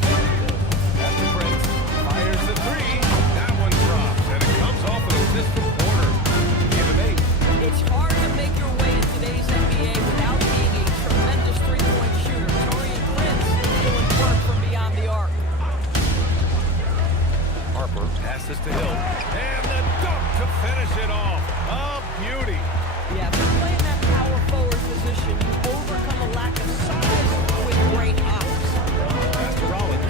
As the Prince fires the three, that one drops, and it comes off an assist from Porter. Give him 8. It's hard to make your way in today's NBA without being a tremendous three-point shooter. Taurean Prince doing work from beyond the arc. Harper passes to Hill, and the dunk to finish it off. A beauty. Yeah, if you're playing that power forward position, you overcome a lack of size with great ops. Pass to Rollins.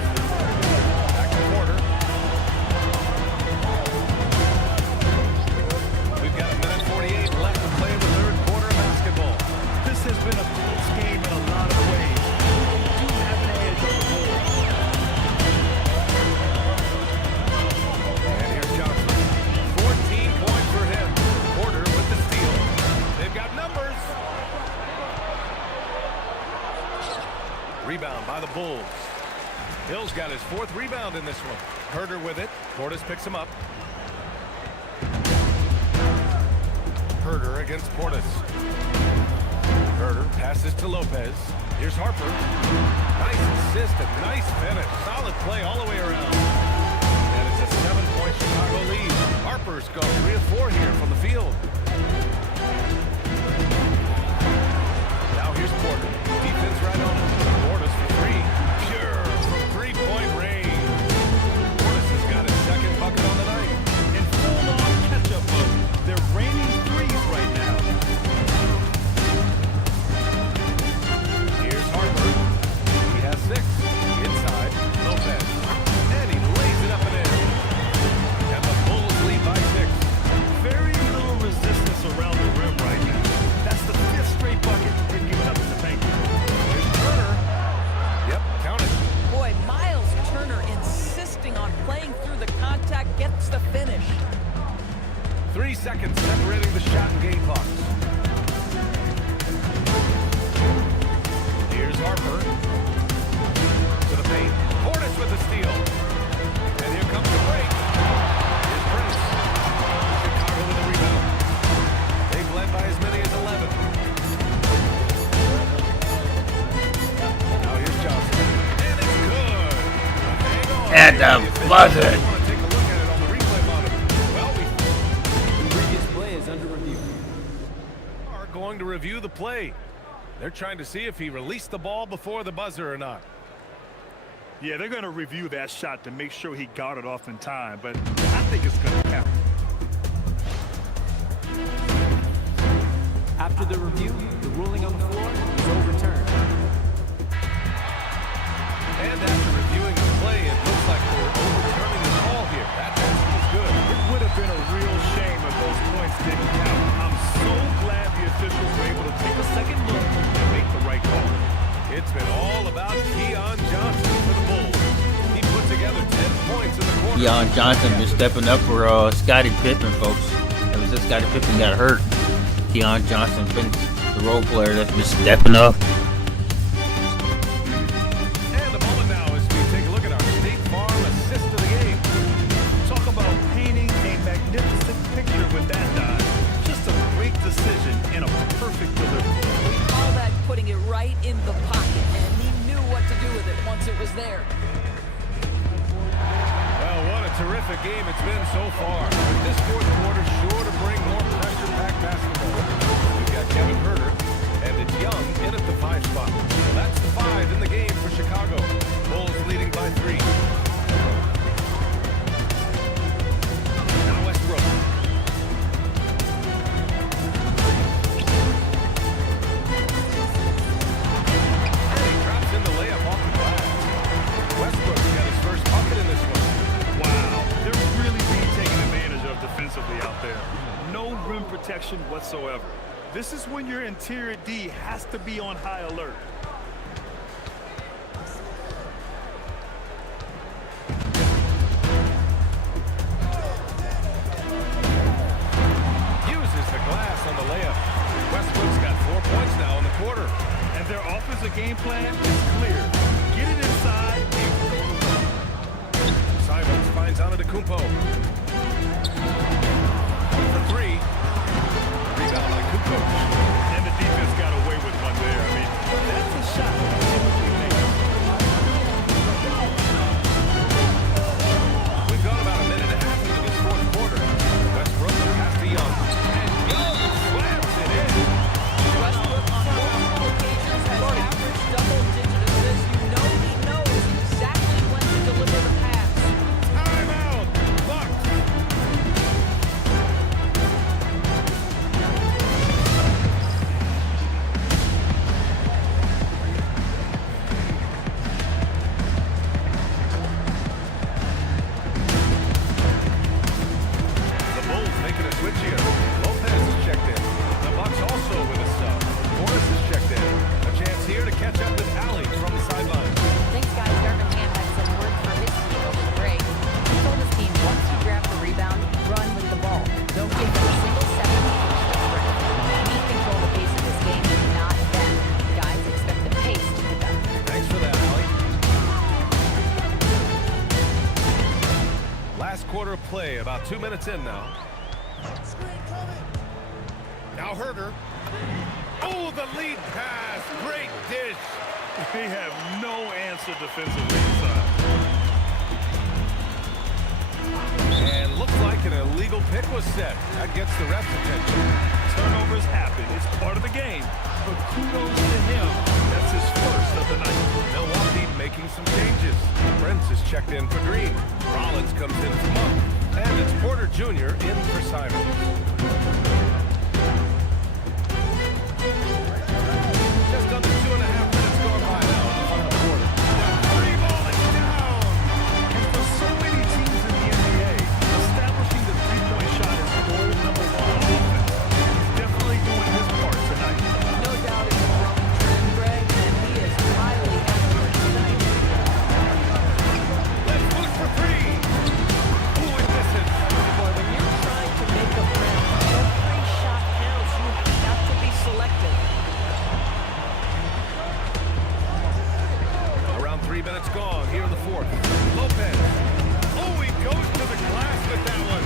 Back to Porter. We've got 1:48 left to play in the third quarter of basketball. This has been a close game in a lot of ways. They do have an edge on the board. And here's Johnson. 14 points for him. Porter with the steal. They've got numbers. Rebound by the Bulls. Hill's got his 4th rebound in this one. Herter with it. Portis picks him up. Herter against Portis. Herter passes to Lopez. Here's Harper. Nice assist and nice finish. Solid play all the way around. And it's a 7-point Chicago lead. Harper's got 3 of 4 here from the field. Now here's Porter. Defense right on him. Portis for 3. Pure from 3-point range. Portis has got his 2nd bucket on the night. In full-on catch-up mode. They're raining threes right now. Here's Harper. He has 6. Inside. Lopez. And he lays it up and in. And the Bulls lead by 6. Very little resistance around the rim right now. That's the 5th straight bucket they've given up in the paint. Here's Turner. Yep, count it. Boy, Miles Turner insisting on playing through the contact gets the finish. 3 seconds separating the shot and game clocks. Here's Harper. To the paint. Portis with the steal. And here comes the break. Here's Prince. Chicago with the rebound. They've led by as many as 11. Now here's Johnson. And it's good. Hang on. At the buzzer. I want to take a look at it on the replay monitor. Well, Previous play is under review. we are going to review the play. They're trying to see if he released the ball before the buzzer or not. Yeah, they're going to review that shot to make sure he got it off in time, but I think it's going to count. After the review, the ruling on the floor is overturned. And after reviewing the play, it looks like we're overturning the call here. That was good. It would have been a real shame if those points didn't count. I'm so glad the officials were able to take a second look and make the right call. It's been all about Keon Johnson for the Bulls. He put together 10 points in the quarter. Keon Johnson been stepping up for Scottie Pippen, folks. Ever since Scottie Pippen got hurt, Keon Johnson been the role player that's been stepping up. And a moment now as we take a look at our State Farm assist of the game. Talk about painting a magnificent picture with that dive. Just a great decision and a perfect delivery. We call that putting it right in the pocket, and he knew what to do with it once it was there. Well, what a terrific game it's been so far. But this fourth quarter sure to bring more pressure-packed basketball. We've got Kevin Herter, and it's Young in at the 5 spot. So that's the 5 in the game for Chicago. Bulls leading by 3. Now Westbrook. And he drops in the layup off the glass. Westbrook protection whatsoever. This is when your interior D has to be on high alert. Uses the glass on the layup. Westbrook's got 4 points now in the quarter. And their offensive game plan is clear. Get it inside and go to work. Simons finds Antetokounmpo. For three. Rebound by Kukoc. And the defense got away with one there. I mean, that's a shot that typically makes. We've gone about a minute and a half into this fourth quarter. Westbrook pass to Young. And Young slams it in. Westbrook on multiple occasions has averaged double-digit assists. You know he knows exactly when to deliver the pass. Timeout. Bucks. The Bulls making a switch here. Lopez is checked in. The Bucks also with a sub. Morris is checked in. A chance here to catch up with Allie from the sideline. Thanks, guys. Darvin Ham had some work for his team over the break. He told his team, once you grab the rebound, run with the ball. Don't give them a single second to push the break. We control the pace of this game, not them. Guys expect the pace to pick up. Thanks for that, Allie. Last quarter of play, about 2 minutes in now. Now Herter. Oh, the lead pass. Great dish. They have no answer defensively inside. And looks like an illegal pick was set. That gets the ref's attention. Turnovers happen. It's part of the game. But kudos to him. That's his first of the night. Milwaukee making some changes. Prince is checked in for Green. Rollins comes in for Monk. And it's Porter Jr. in for Simons. Just under 2.5 minutes gone by now in the final quarter. Three ball is down. And for so many teams in the NBA, establishing the three-point shot is goal number one on offense. He's definitely doing his part tonight. No doubt it's a growing trend, Greg, and he is highly accurate tonight. Let's push for three. Ooh, it misses. Boy, when you're trying to make a round, every shot counts. You have to be selective. Around 3 minutes gone here in the fourth. Lopez. Oh, he goes to the glass with that one.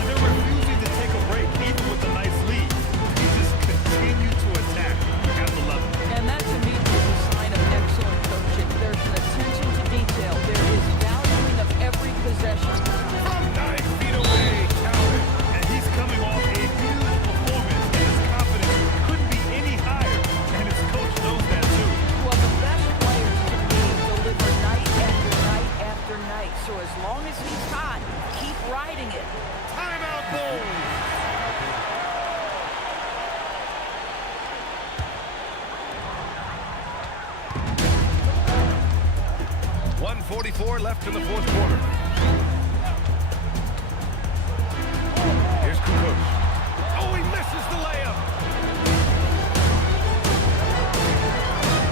And they're refusing to take a break, even with a nice lead. He just continued to attack at the level. And that, to me, is a sign of excellent coaching. There's an attention to detail. There is valuing of every possession. From 9 feet away, counted. And he's coming off a huge performance, and his confidence couldn't be any higher. And his coach knows that, too. Well, the best players to me deliver night after night after night. So as long as he's hot, keep riding it. Timeout, Bulls. .144 left in the fourth quarter. Here's Kukoc. Oh, he misses the layup.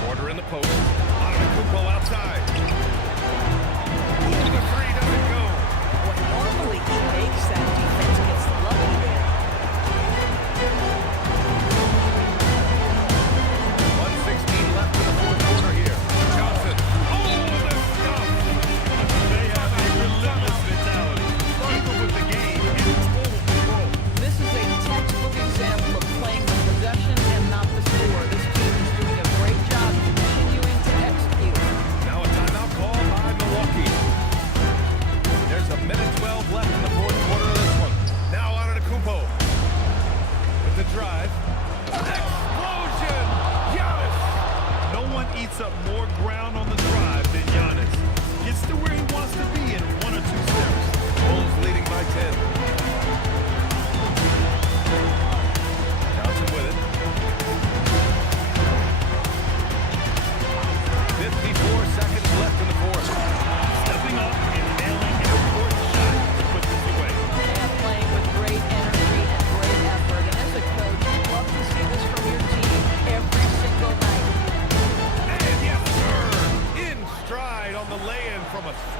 Porter in the post. Antetokounmpo outside. Ooh, the three doesn't go. What normally he makes that defense gets lucky there. 1:16 left in the fourth quarter here. Johnson. Oh, the stuff. They have a relentless mentality, even with the game in total control. This is a textbook example of playing the possession and not the score. This team is doing a great job continuing to execute. Now a timeout call by Milwaukee.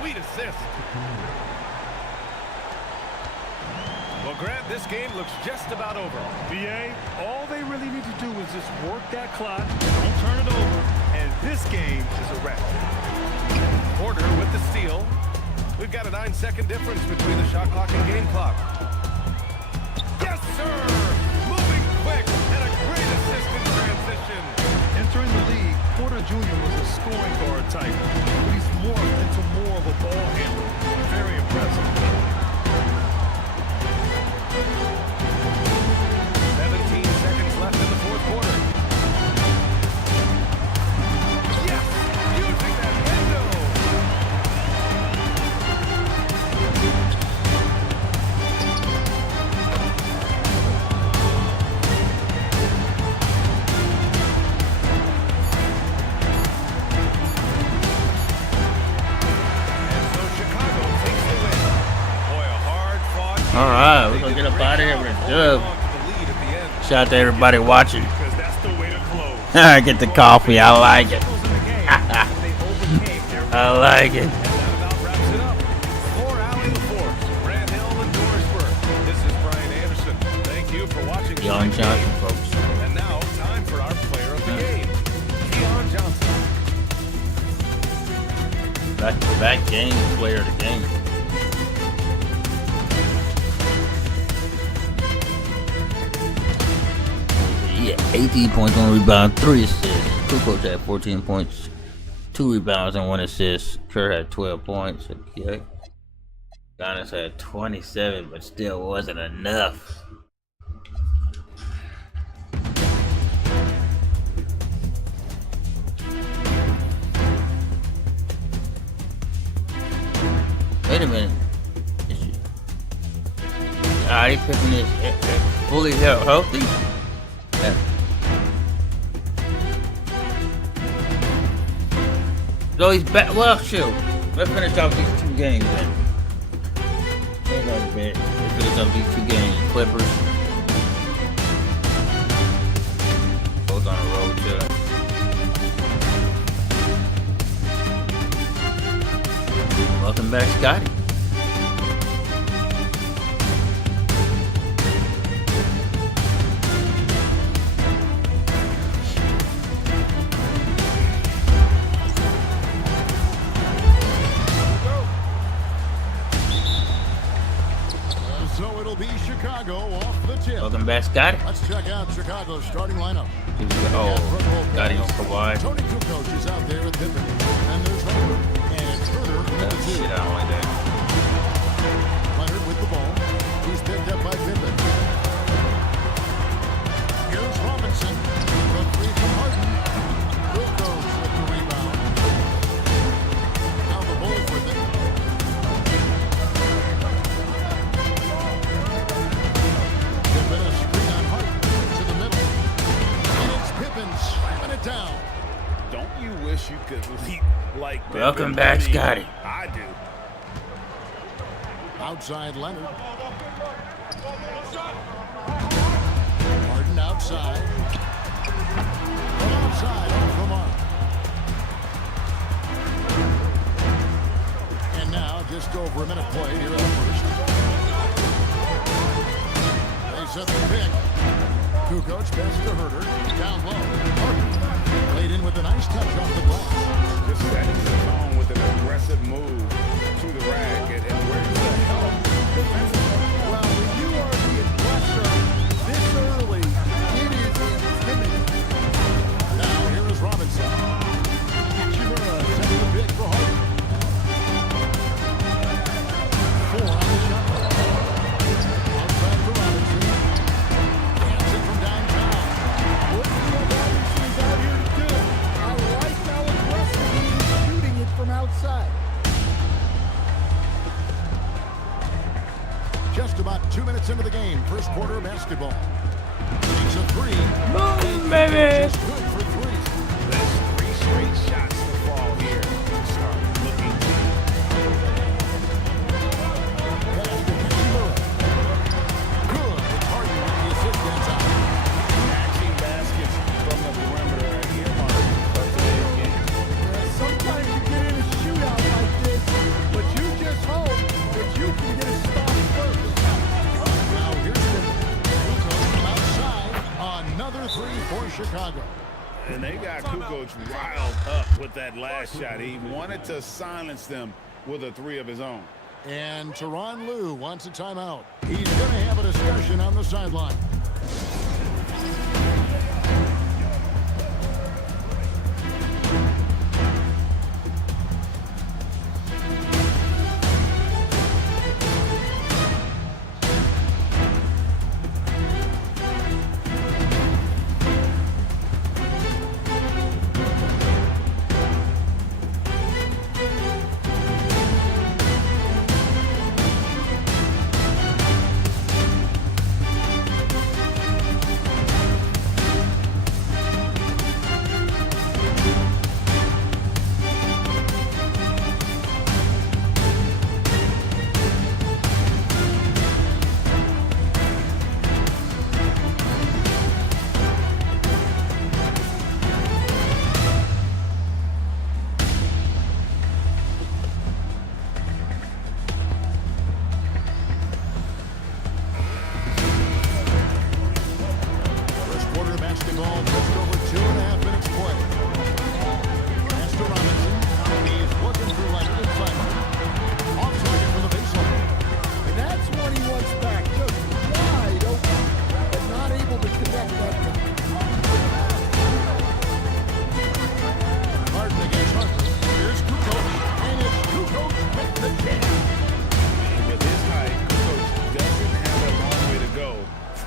sweet assist. Well, Grant, this game looks just about over. BA, all they really need to do is just work that clock, don't turn it over, and this game is a wrap. Porter with the steal. We've got a 9-second difference between the shot clock and game clock. Yes, sir! Moving quick and a great assist in transition. Entering the league, Porter Jr. was a scoring guard type, but he's morphed into more of a ball handler. Very impressive. 17 seconds left in the fourth quarter. Yes! Using that window! And so Chicago takes the win. Boy, a hard-fought game. Alright, we're gonna get up out of here with a dub. Shout out to everybody watching. Because that's the way to close. I get the coffee. I like it. I like it. And that about wraps it up. For Allen Force, Brad Hill, and Dorisburg, this is Brian Anderson. Thank you for watching. Keon Johnson, folks. And now, time for our player of the game, Keon Johnson. Back game, player of the game. Yeah, 18 points, 1 rebound, 3 assists. Kukoc had 14 points, 2 rebounds, and 1 assist. Kerr had 12 points. Okay. Giannis had 27, but still wasn't enough. Wait a minute. Scottie Pippen is fully healthy? Yeah. So he's back. Well, shoot. Let's finish off these 2 games then. Let's finish off these 2 games. Clippers. Both on the road, too. Welcome back, Scottie. So it'll be Chicago off the tip. Welcome back, Scottie. Let's check out Chicago's starting lineup. Oh, Scottie on Kawhi. Tony Kukoc is out there with Pippen. And there's Herbert and Turner with the 2. Shit, I don't like that. Leonard with the ball. He's picked up by Pippen. Here's Robinson. The 3 from Harden. Kukoc with the rebound. Now the Bulls with it. Pippen a screen on Harden to the middle. And it's Pippen slamming it down. Don't you wish you could leap like that? Welcome back, Scottie. I do. Outside Leonard. Harden outside. From outside off the mark. And now just over a minute played here in the first. They set the pick. Kukoc pass to Herder. Down low. Harden laid in with a nice touch off the glass. Just setting the tone with an aggressive move to the rack. And where's the help defensively? Well, when you are the aggressor this early, it is intimidating. Now here is Robinson. Hachimura sets the pick for Harden. 4 on the shot clock. Outside for Robinson. Dancing from downtown. What Robinson's out here to do? I like how aggressive he is shooting it from outside. Just about 2 minutes into the game, first quarter of basketball. Takes a 3. Boom, baby. Just good for 3. That's 3 straight shots to fall here to start looking. Pass to Hachimura. Good. It's Harden with the assist inside. Matching baskets from the perimeter at earmark of today's game. Sometimes you get in a shootout like this, but And they got Kukoc riled up with that last shot. He wanted to silence them with a three of his own. And Tyronn Lue wants a timeout. He's going to have a discussion on the sideline.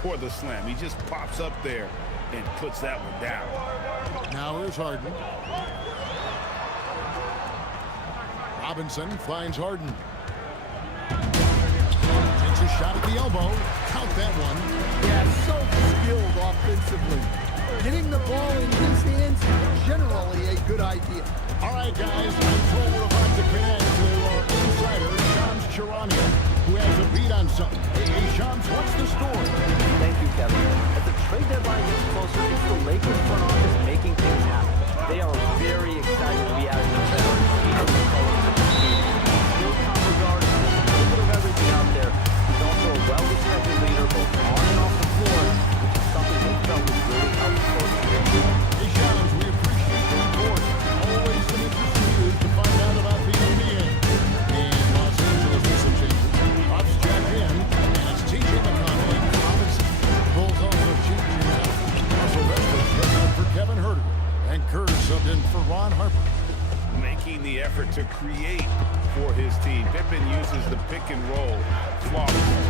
For the slam. He just pops up there and puts that one down. Now here's Harden. Robinson finds Harden. Takes a shot at the elbow. Count that one. Yeah, so skilled offensively. Getting the ball in his hands is generally a good idea. All right, guys, I'm told we're about to connect to our insider, Shams Charania, who has a beat on something. Hey, Shams, what's the story? Thank you, Kevin. As the trade deadline gets closer, it's the Lakers front office making things happen. They are very excited to be adding the veteran Peter McCollum to the team. Still combo guard, there's a little bit of everything out there. He's also a well-respected leader both on and off the floor, which is something they felt would really help the organization. Hey, Shams, we appreciate the report. Always some interesting news to find out about the NBA. In Los Angeles, there's some changes. Pops check in, and it's TJ McConnell and Robinson. Bulls also changing out. Russell Westbrook stepping in for Kevin Huerter, and Kerr subbed in for Ron Harper. Making the effort to create for his team. Pippen uses the pick and roll flawlessly.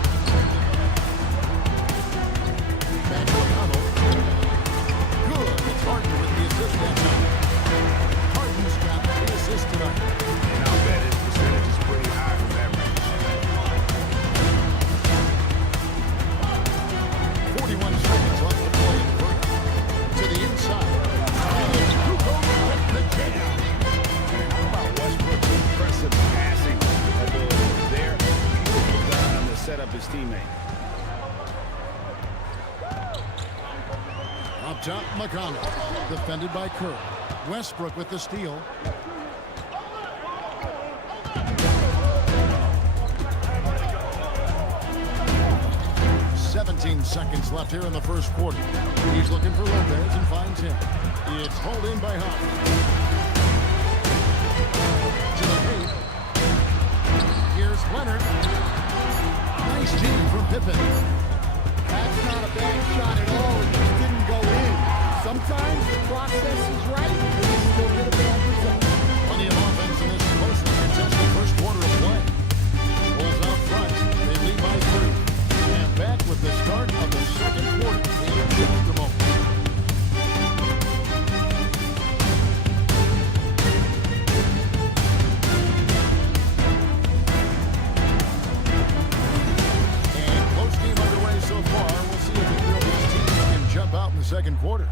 Back to McConnell. Good. It's Harden with the assist that time. Harden's got the assist tonight. And I'll bet his percentage is pretty high from that range. 41 seconds left to play in the first. To the inside. And it's Kukoc with the jam. How about Westbrook's impressive passing ability there? Beautiful done to set up his teammate. Up top, McConnell. Defended by Kerr. Westbrook with the steal. Seconds left here in the first quarter. He's looking for Lopez and finds him. It's pulled in by Huff. To the paint. Here's Leonard. Nice team from Pippen. That's not a bad shot at all. It just didn't go in. Sometimes the process is right, and you still get a bad result. Plenty of offense in this closely contested first quarter of play. Bulls out front. They lead by 3. And back with the start of the second quarter in just a moment. And close game underway so far. We'll see if either of these teams can jump out in the second quarter.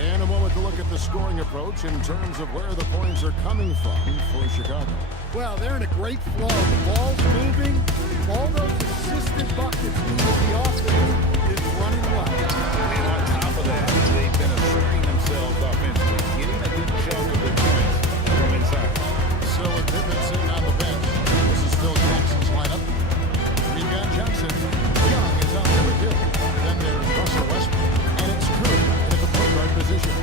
And a moment to look at the scoring approach in terms of where the points are coming from for Chicago. Well, they're in a great flow. The ball's moving. All those assisted buckets mean the offense is running well. And on top of that, they've been asserting themselves offensively, getting a good chunk of their points from inside. So with Pippen sitting on the bench, this is Phil Jackson's lineup. We've got Johnson. Young is out there with Hill. Then there's Russell Westbrook. And it's Kerr at the point guard position.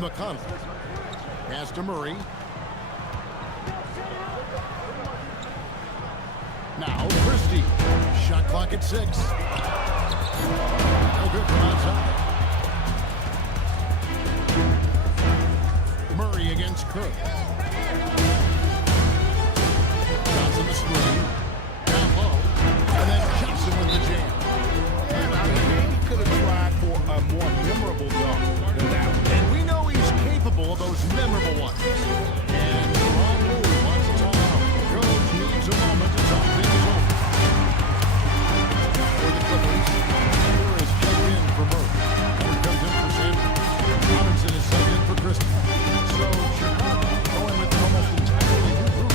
McConnell. Pass to Murray. Now Christie. Shot clock at 6. No good from outside. Murray against Cook. Johnson the screen. Down low. And then Johnson with the jam. Yeah, I mean, maybe he could have tried for a more memorable dunk than that one. And we know he's capable of those memorable ones. And Ron Lou wants a timeout. Coach needs a moment to talk things over. For the Clippers, here is checked in for Murray. Here comes in for Sanders. Robinson is subbed in for Christie. So Chicago going with an almost entirely new group.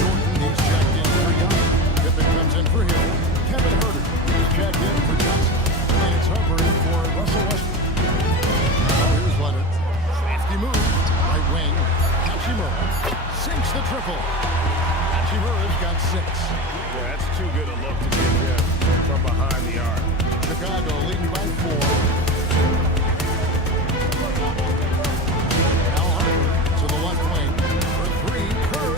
Jordan, he's checked in for Young. Pippen comes in for Hill. Kevin Herter is checked in for Johnson. And it's Harper in for Russell Westbrook. Now here's Leonard. Crafty move. Right wing. Hachimura sinks the triple. Hachimura's got 6. Yeah, that's too good a look to get him from behind the arc. Chicago leading by 4. Now Harper to the left wing for 3. Kerr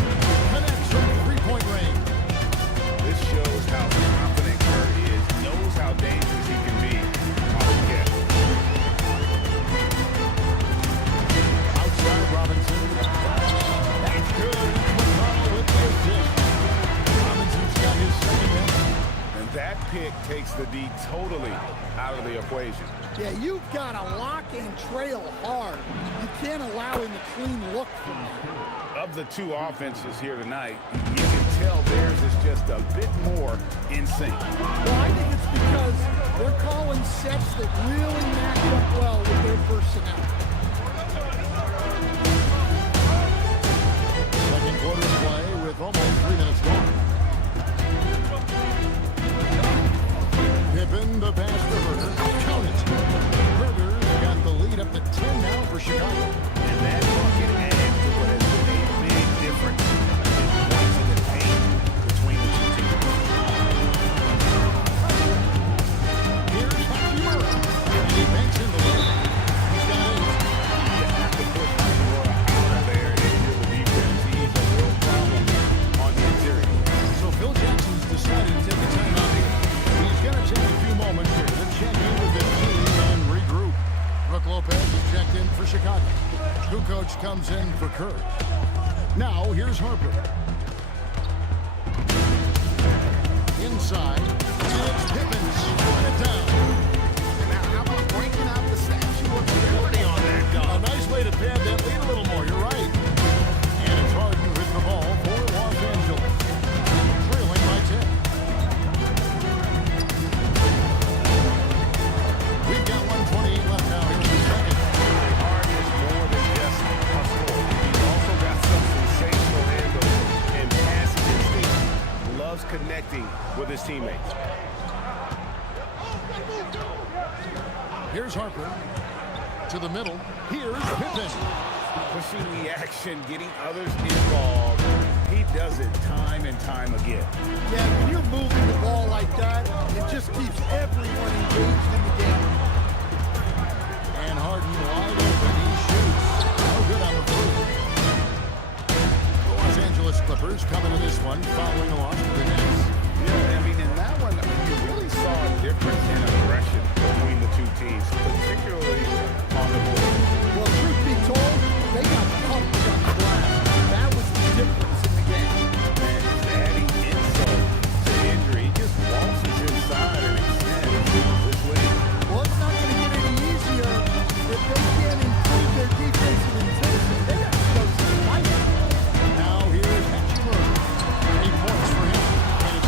connects from three-point range. This shows how confident Curry is, knows how dangerous he can be off the catch. Outside Robinson. That's good. McConnell with the assist. Robinson's got his second hit. And that pick takes the D totally out of the equation. Yeah, you've got to lock and trail hard. You can't allow him to clean look from there. Of the two offenses here tonight, you can tell theirs is just a bit more in sync. Well, I think it's because they're calling sets that really match up well with their personnel. Second quarter of play with almost 3 minutes gone. Pippen, the pass to Herter. Count it. Herter's got the lead up to 10 now for Chicago. And that bucket adds to what has been a big difference in points in the paint between the two teams. Here's Hachimura. And he banks in the lead. He's got 8. You have to push Hachimura out of there and into the defense. He's a real problem on the interior. So Phil Jackson's decided to take a timeout here. He's going to take a few moments here to check in with the team and regroup. Brook Lopez is checked in for Chicago. Kukoc comes in for Kerr. Now here's Harper. Inside. And it's Pippen. Shut it down. Now, how about breaking out the statue of liberty on that A dog? nice way to pad that lead a little more. You're right. And it's Harden with the ball for Los Angeles. Trailing by 10. We've got 128 left now here in the second. Harden is more than just a scorer. He's also got some sensational handles and passing instinct. Loves connecting with his teammates. Here's Harper. To the middle. Here's Pippen. Pushing the action, getting others involved. He does it time and time again. Yeah, when you're moving the ball like that, it just keeps everyone engaged in the game. And Harden wide open. He shoots. No good on the blue. The Los Angeles Clippers coming to this one following a loss to the Nets. Yeah, I mean, in that one, you really saw a difference in aggression between the two teams, particularly on the board. Well, truth be told, they got pumped on the glass. That was the difference in the game. And just adding insult to injury, he just waltzes inside and extends this lead. Well, it's not going to get any easier if they can't improve their defensive intensity. They got to show some fight. Now here's Hachimura. 8 points for him. And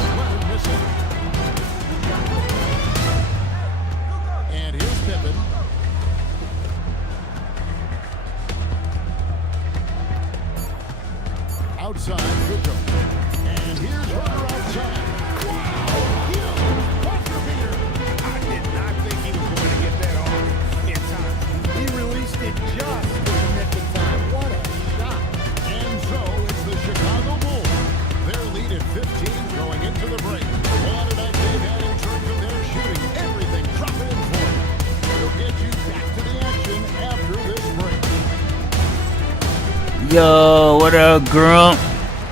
Yo, what up, Grump?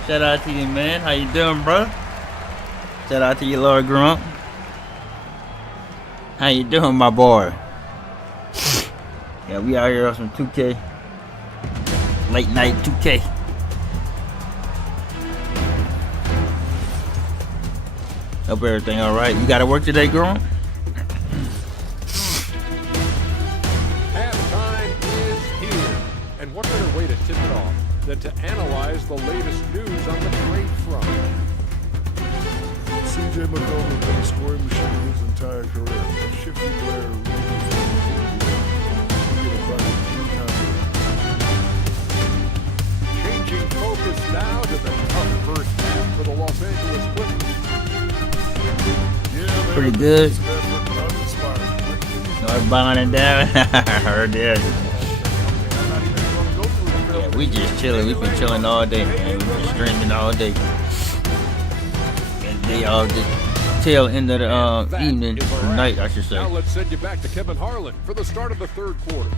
Shout out to you, man. How you doing, bro? Shout out to you, Lord Grump. How you doing, my boy? Yeah, we out here on some 2K. Late night 2K. Hope everything alright. You gotta work today, Grump? Halftime is here. And what better way to tip it off than to analyze the latest news on the trade front? C.J. McCollum has been a scoring machine his entire career. A shifty player who get a bucket anytime. Changing focus now to the tough first half for the Los Angeles Clippers. Yeah, Pretty good. Uninspired. No, bonding down. I heard that. Yeah, we just chilling. We've been chilling all day, man. We've been streaming all day. And they all just tail end of the evening, or night, I should say. Now let's send you back to Kevin Harlan for the start of the third quarter.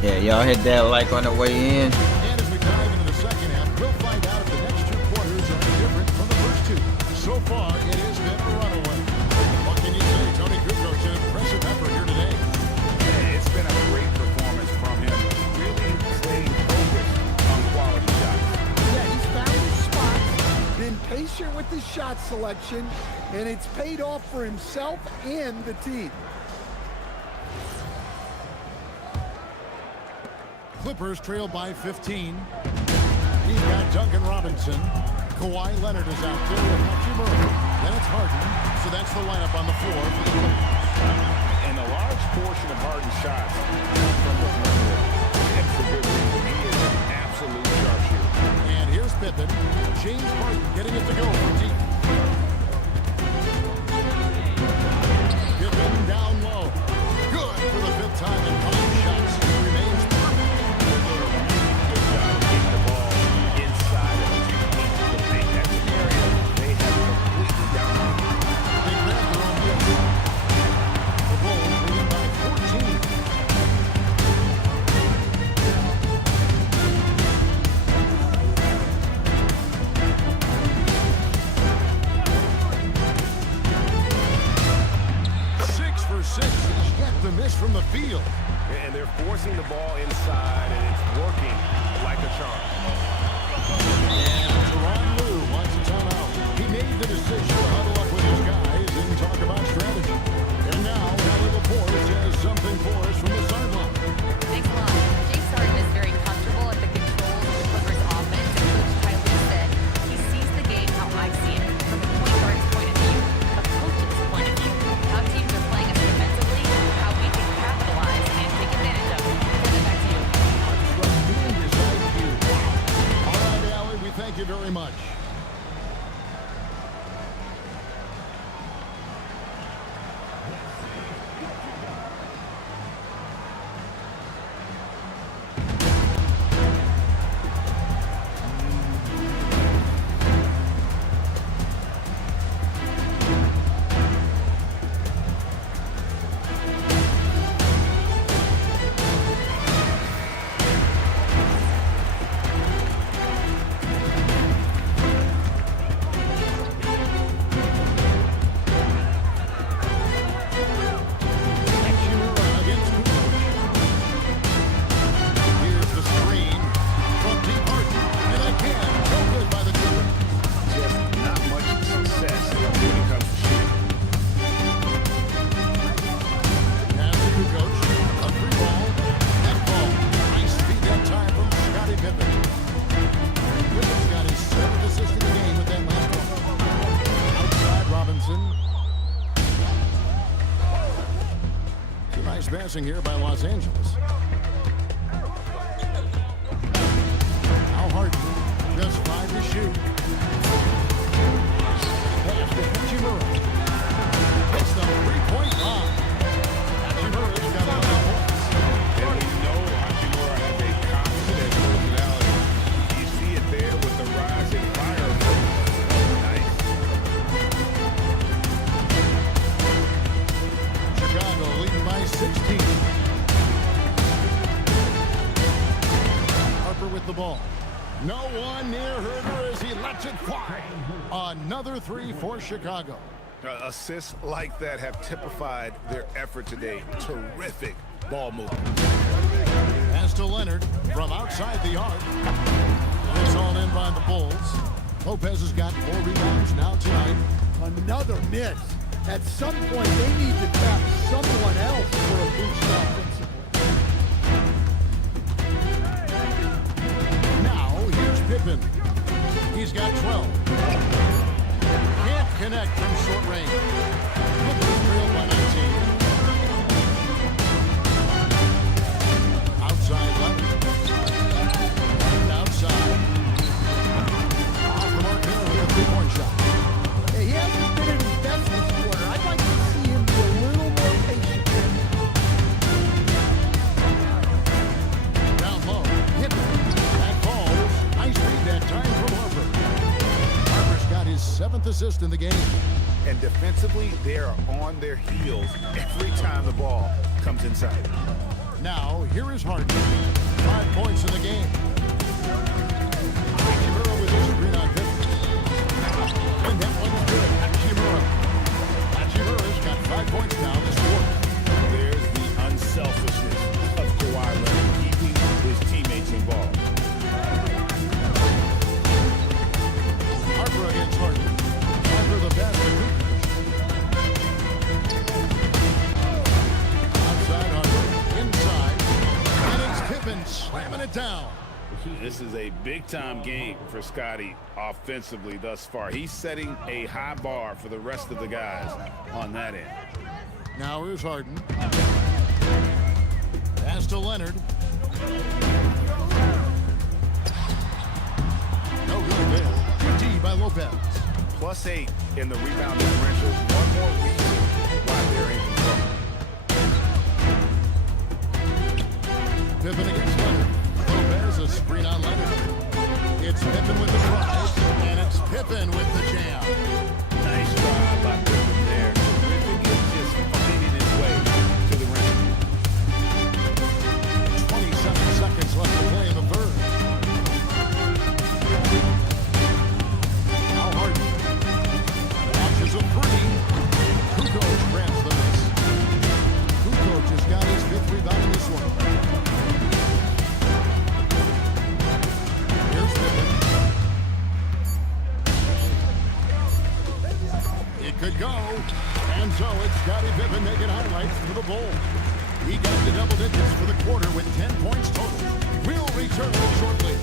Yeah, y'all hit that like on the way in. And as we dive into the second half, we'll find out if the next two quarters are any different from the first two. So far, it has been a runaway. What can you say, Tony Kukoc? An impressive effort here today. Yeah, it's been a great performance from him. Really staying focused on quality shots. Yeah, he's found his spot, been patient with his shot selection, and it's paid off for himself and the team. Clippers trail by 15. He's got Duncan Robinson. Kawhi Leonard is out there with Hachimura. Then it's Harden. So that's the lineup on the floor for the Clippers. And a large portion of Harden's shots come from the perimeter. And for good reason. He is an absolute sharpshooter. And here's Pippen. James Harden getting it to go from deep. Pippen down low. Good for the fifth time in 5 shots. He remains perfect. Good job of getting the ball inside of the team to make that scenario. They have completely dominated. They grab their own miss. The Bulls leading by 14. The miss from the field. And they're forcing the ball inside, and it's working like a charm. And Teron Lue wants a timeout. He made the decision to huddle up with his guys and talk about strategy. And now, Allie Laporte has something for us from the sideline. Thanks a lot. James Harden is very comfortable at the controls of the Clippers offense, and Coach Tyler said he sees the game how I see it, from the point guard's point of view, a coach's point of view, how teams are playing us defensively, how we can capitalize and take advantage of it. Send it back to you. Tremendous IQ. All right, Allie, we thank you very much. Passing here by Los Angeles. Now Harden, just 5 to shoot. Pass to Hachimura. It's the three-point line. Hachimura's got 11 points. And we know Hachimura has a confident personality. You see it there with the rise in fire. No one near Herder as he lets it fly. Another three for Chicago. Assists like that have typified their effort today. Terrific ball movement. Pass to Leonard from outside the arc. It's all in by the Bulls. Lopez has got 4 rebounds now tonight. Another miss. At some point, they need to tap someone else for a boost offensively. Now, here's Pippen. He's got 12. Can't connect from short range. Clippers trail by 19. Outside Leonard. And outside. Off the mark there with a 3-point shot. Hey, he hasn't been at his best this quarter. I'd like to see him be a little more patient. Down low. Pippen. That falls. Nice read that time from Harper. Harper's got his 7th assist in the game. And defensively, they are on their heels every time the ball comes inside. Now, here is Harden. 5 points in the game. Hachimura with his screen on Pippen. And that one's good. Hachimura's got 5 points now this quarter. There's the unselfishness of Kawhi Leonard, keeping his teammates involved. Harper against Harden. Harper the basket. Outside Harper. Inside. And it's Pippen slamming it down. This is a big-time game for Scottie offensively thus far. He's setting a high bar for the rest of the guys on that end. Now here's Harden. Pass to Leonard. No good there. Good D by Lopez. +8 in the rebound differential. One more reason why they're in control. Pippen against Leonard. Lopez, a screen on Leonard. It's Pippen with the drive, and it's Pippen with the jam. Nice drive by Pippen there. Terrific at just finding his way to the rim. 27 seconds left to play in the third. Now Harden. Launches a three. Kukoc grabs the miss. Kukoc has got his 5th rebound in this one. Here's Pippen. It could go. And so it's Scottie Pippen making highlights for the Bulls. He got the double digits for the quarter with 10 points total. We'll return shortly.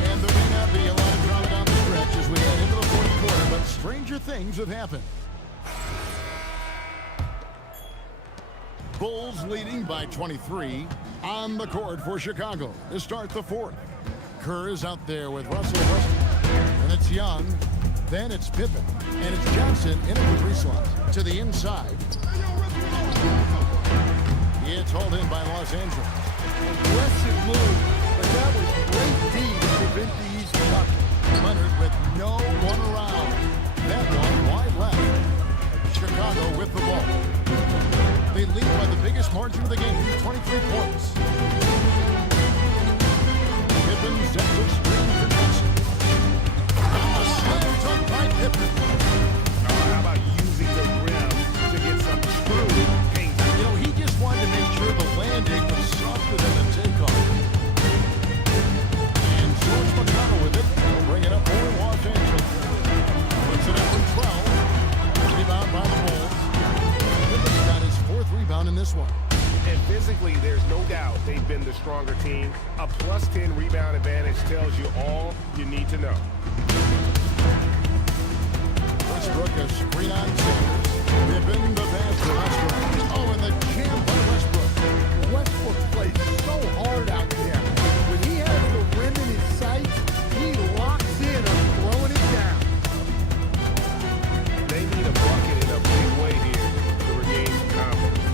And there may not be a lot of drama down the stretch as we head into the 4th quarter, but stranger things have happened. Bulls leading by 23 on the court for Chicago to start the 4th. Kerr is out there with Russell Westbrook. And it's Young. Then it's Pippen. And it's Johnson in at the 3 slot. To the inside. It's hauled in by Los Angeles. Aggressive move, but that was great D to prevent the easy bucket. Leonard with no one around. That one wide left. Chicago with the ball. They lead by the biggest margin of the game, 23 points. Pippen sets a screen for Johnson. A slam dunk by Pippen. How about using the rim to get some true paint? You know, he just wanted to make sure the landing was softer than the takeoff. And George McConnell with it. He'll bring it up over Los Angeles. Puts it up in 12. Rebound by the Bulls. Pippen's got his 4th rebound in this one. And physically, there's no doubt they've been the stronger team. A +10 rebound advantage tells you all you need to know. Westbrook a screen on Sanders. Pippen the pass to Westbrook. Oh, and the jam by Westbrook. Westbrook plays so hard out there. When he has the rim in his sights, he locks in on throwing it down. They need a bucket in a big way here to regain some confidence.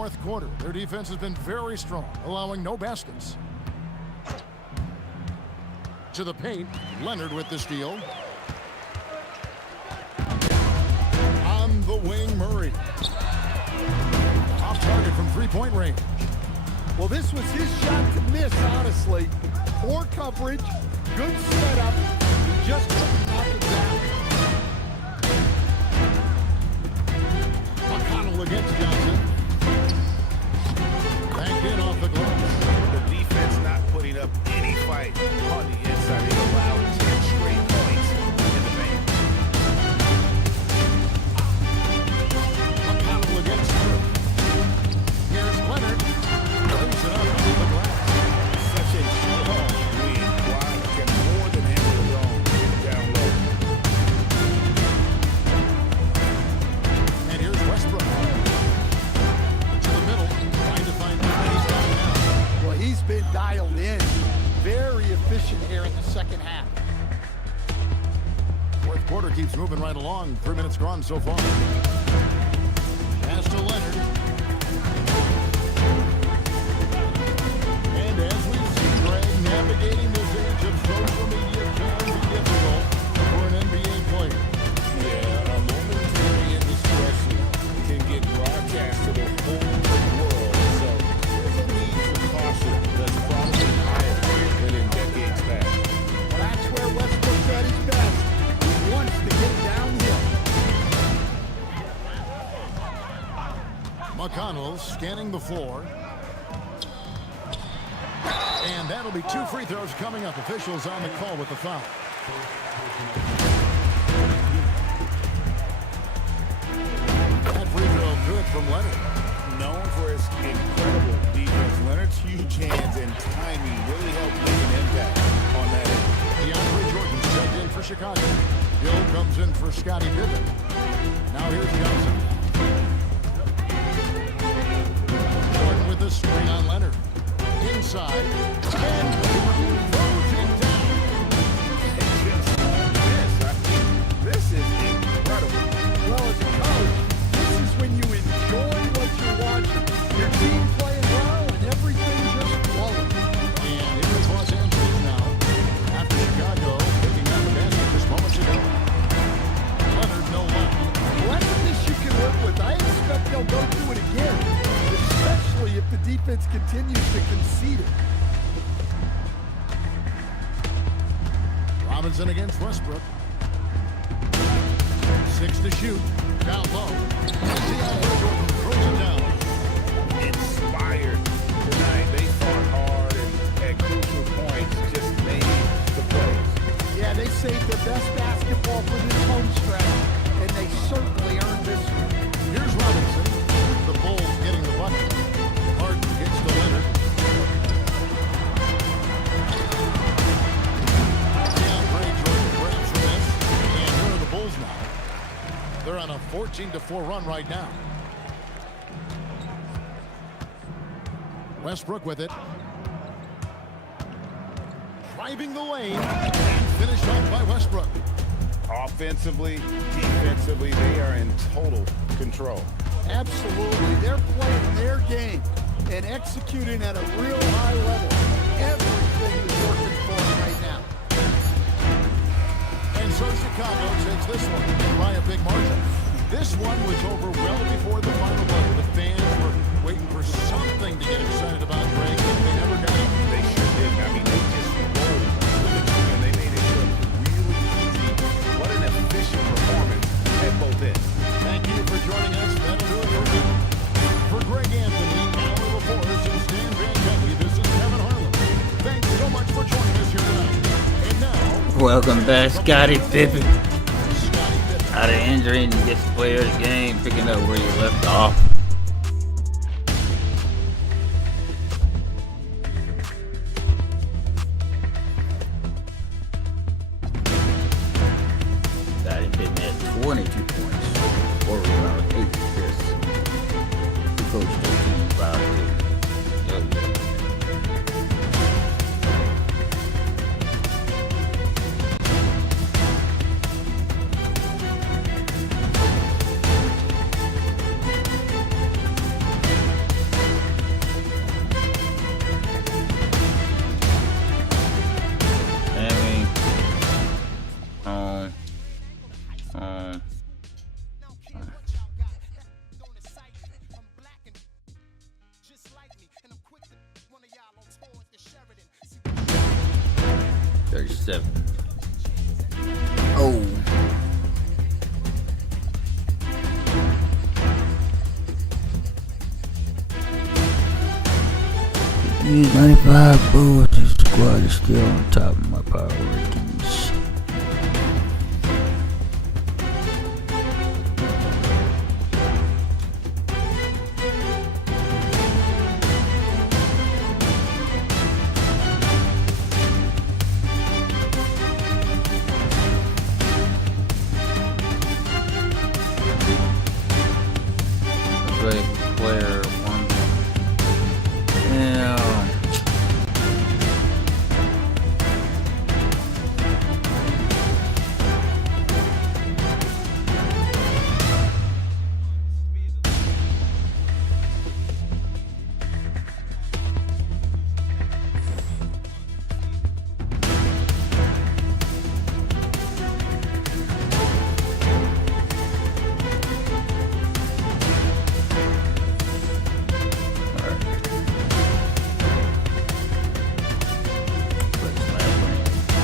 fourth quarter. Their defense has been very strong, allowing no baskets. To the paint, Leonard with the steal. On the wing, Murray. Off target from three-point range. Well, this was his shot to miss, honestly. Poor coverage, good setup. He just couldn't knock it down. McConnell against Johnson. Back in off the glass. The defense not putting up any fight on the inside. They allowed 10 straight points in the paint. McConnell against Murray. Here's Leonard. Brings it up off the glass. Such a strong wing. Wow, can more than handle his own down low. And here's Westbrook. To the middle, trying to find he's down now. Well, he's been dialed in. Very efficient here in the second half. Fourth quarter keeps moving right along. 3 minutes gone so far. Pass to Leonard. And as we've seen, Greg, navigating this age of social media can be difficult for an NBA player. Yeah, a momentary indiscretion can get broadcast to the whole world. So there's a need for caution that's probably higher than in decades past. Well, that's where Westbrook's at his best. He wants to get downhill. McConnell scanning the floor. And that'll be 2 free throws coming up. Officials on the call with the foul. That free throw good from Leonard. Known for his incredible defense, Leonard's huge hands and timing really helped make an impact on that end. DeAndre Jordan checked in for Chicago. Hill comes in for Scottie Pippen. Now here's Johnson. Jordan with the screen on Leonard. Inside. And Jordan throws it down. This is incredible. Well, as a coach, this is when you enjoy what you're watching. Your team playing well and everything just flowing. And here is Los Angeles now. After Chicago picking up the basket just moments ago. Leonard no luck. Well, that's a dish you can work with. I expect they'll go through it again, especially if the defense continues to concede it. Robinson against Westbrook. 6 to shoot. Down low. DeAndre Jordan throws it down. Inspired tonight. They fought hard and at crucial points just made the plays. Yeah, they saved their best basketball for this home stretch, and they certainly earned this one. Here's Robinson. The Bulls getting the bucket. Harden gets to Leonard. DeAndre Jordan grabs the miss. And where are the Bulls now? They're on a 14-4 run right now. Westbrook with it. Driving the lane. And finished off by Westbrook. Offensively, defensively, they are in total control. Absolutely. They're playing their game and executing at a real high level. Everything is working for them right now. And so Chicago takes this one by a big margin. This one was over well before the final buzzer. The fans were waiting for something to get excited about, Greg, but they never got it. They sure did. I mean, they just rolled with the team, and they made it look really easy. What an efficient performance at both ends. Thank you for joining us. That'll do it for me. For Greg Anthony, Alan LaForest, and Stan Van Gundy, this is Kevin Harlan. Thanks so much for joining us here tonight. And now, Welcome back, Scottie Pippen. Scottie Pippen. Out of injury and gets player of the game, picking up where you left off. Scottie Pippen had 22 points, 4 rebounds, 8 assists. The coach 13 fouls too. 37. Oh. These 95 Bulls, this squad is still on top of my power rankings. Great player one. Damn.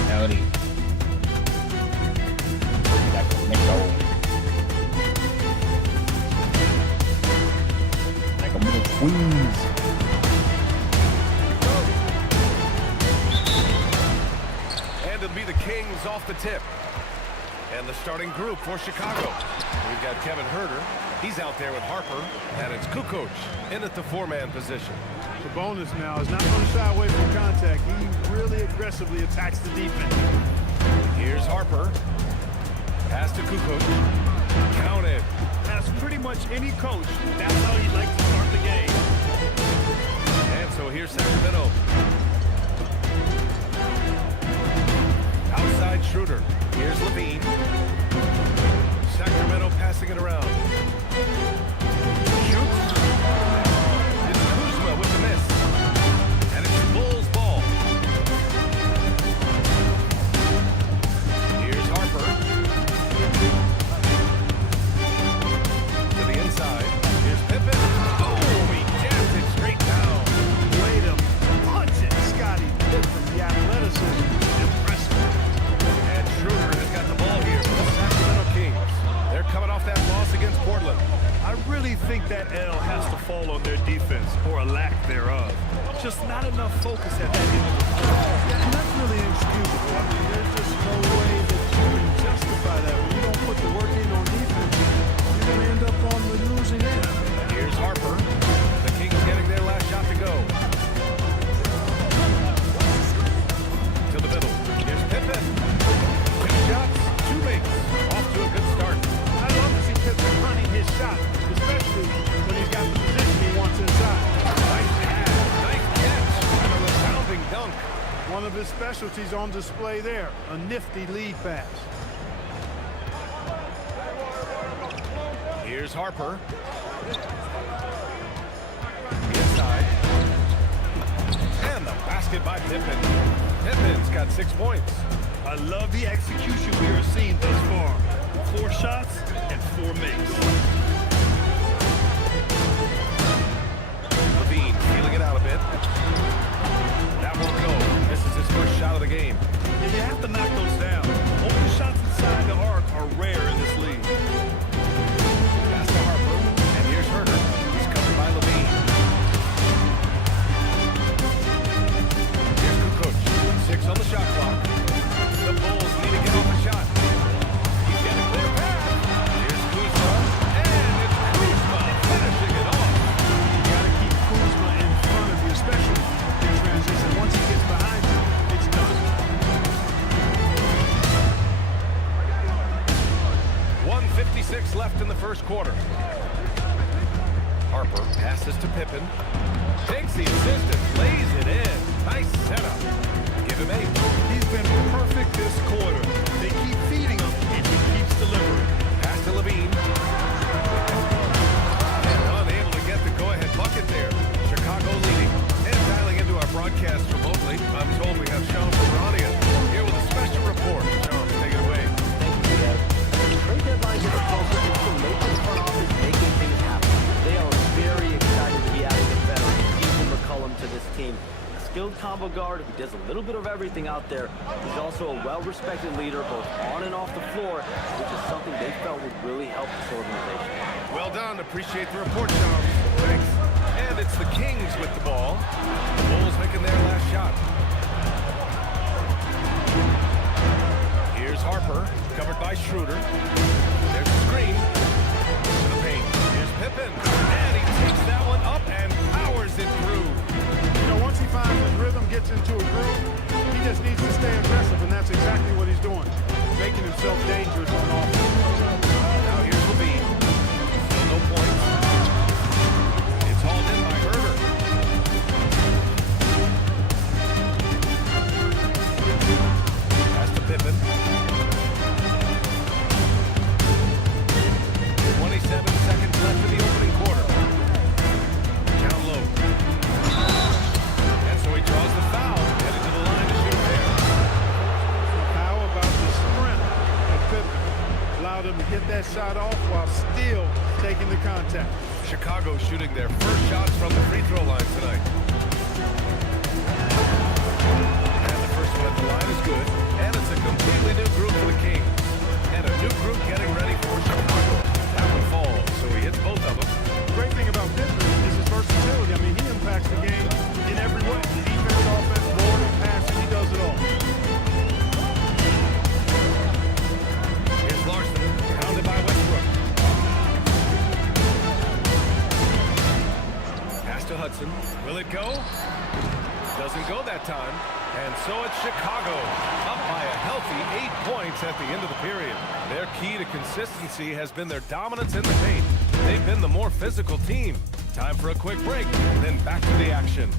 Howdy. Like a little squeeze. And it'll be the Kings off the tip. And the starting group for Chicago. We've got Kevin Huerter. He's out there with Harper. And it's Kukoc in at the four-man position. Sabonis now is not going to shy away from contact. He really aggressively attacks the defense. Here's Harper. Pass to Kukoc. Counted. That's pretty much any coach. That's how he'd like to start the game. And so here's Sacramento. Outside Schroeder. Here's Levine. Sacramento passing it around. Shoots. It's Kuzma with the miss. And it's the Bulls' ball. Here's Harper. To the inside. Here's Pippen. Oh, he jams it straight down. Way to punch it, Scottie. Pippen, the athleticism. Impressive. And Schroeder has got the ball here for the Sacramento Kings. They're coming off that loss against Portland. I really think that L has to fall on their defense, or a lack thereof. Just not enough focus at that end of the floor. And that's really inexcusable. I mean, there's just no way that you can justify that. When you don't put the work in on defense, you're going to end up on the losing end. Here's Harper. The Kings getting their last shot to go. To the middle. Here's Pippen. 2 shots, 2 makes. Off to a good start. I love to see Pippen hunting his shot, especially when he's got the position he wants inside. Nice pass. Nice catch. And a resounding dunk. One of his specialties on display there, a nifty lead pass. Here's Harper. Inside. And the basket by Pippen. Pippen's got 6 points. I love the execution we are seeing thus far. 4 shots and 4 makes. Levine feeling it out a bit. That won't go. This is his first shot of the game. And you have to knock those down. Open shots inside the arc are rare in this league. Pass to Harper. And here's Huerter. He's covered by Levine. Here's Kukoc. 6 on the shot clock. The Bulls need to get off a shot. He's got a clear path. Here's Kuzma. And it's Kuzma finishing it off. You got to keep Kuzma in front of you, especially in transition. Once he gets behind you, it's done. 1:56 left in the first quarter. Harper passes to Pippen. Takes the assist and lays it in. Nice setup. Give him 8. He's been perfect this quarter. They keep feeding him, and he keeps delivering. Pass to Levine. And unable to get the go-ahead bucket there. Chicago leading. And dialing into our broadcast remotely, I'm told we have Sean Ferrania here with a special report. Sean, take it away. Thank you, Dad. As the trade deadline gets closer, it's the Lakers front office making things happen. They are very excited to be adding a veteran, Steve McCollum, to this team. skilled combo guard who does a little bit of everything out there. He's also a well-respected leader both on and off the floor, which is something they felt would really help this organization. Well done. Appreciate the report, Charles. Thanks. And it's the Kings with the ball. The Bulls making their last shot. Here's Harper, covered by Schroeder. There's the screen. To the paint. Here's Pippen. And he takes that one up and powers it through. You know, once he finds his rhythm, gets into a groove, he just needs to stay aggressive, and that's exactly what he's doing, making himself dangerous on offense. Now here's Levine. Still no points. It's hauled in by Herter. Pass to Pippen. 27 seconds left in the opening quarter. Down low. And so he draws the foul, headed to the line to shoot a pair. How about the sprint of Pippen? Allowed him to get that shot off while still taking the contact. Chicago shooting their first shots from the free throw line tonight. And the first one at the line is good. And it's a completely new group for the Kings. And a new group getting ready for Chicago. That one falls, so he hits both of them. The great thing about Pippen is his versatility. I mean, he impacts the game in every way. Defense, offense, boarding, passing, he does it all. Here's Larson, pounded by Westbrook. Pass to Hudson. Will it go? Doesn't go that time. And so it's Chicago, up by a healthy 8 points at the end of the period. Their key to consistency has been their dominance in the paint. They've been the more physical team. Time for a quick break, then back to the action.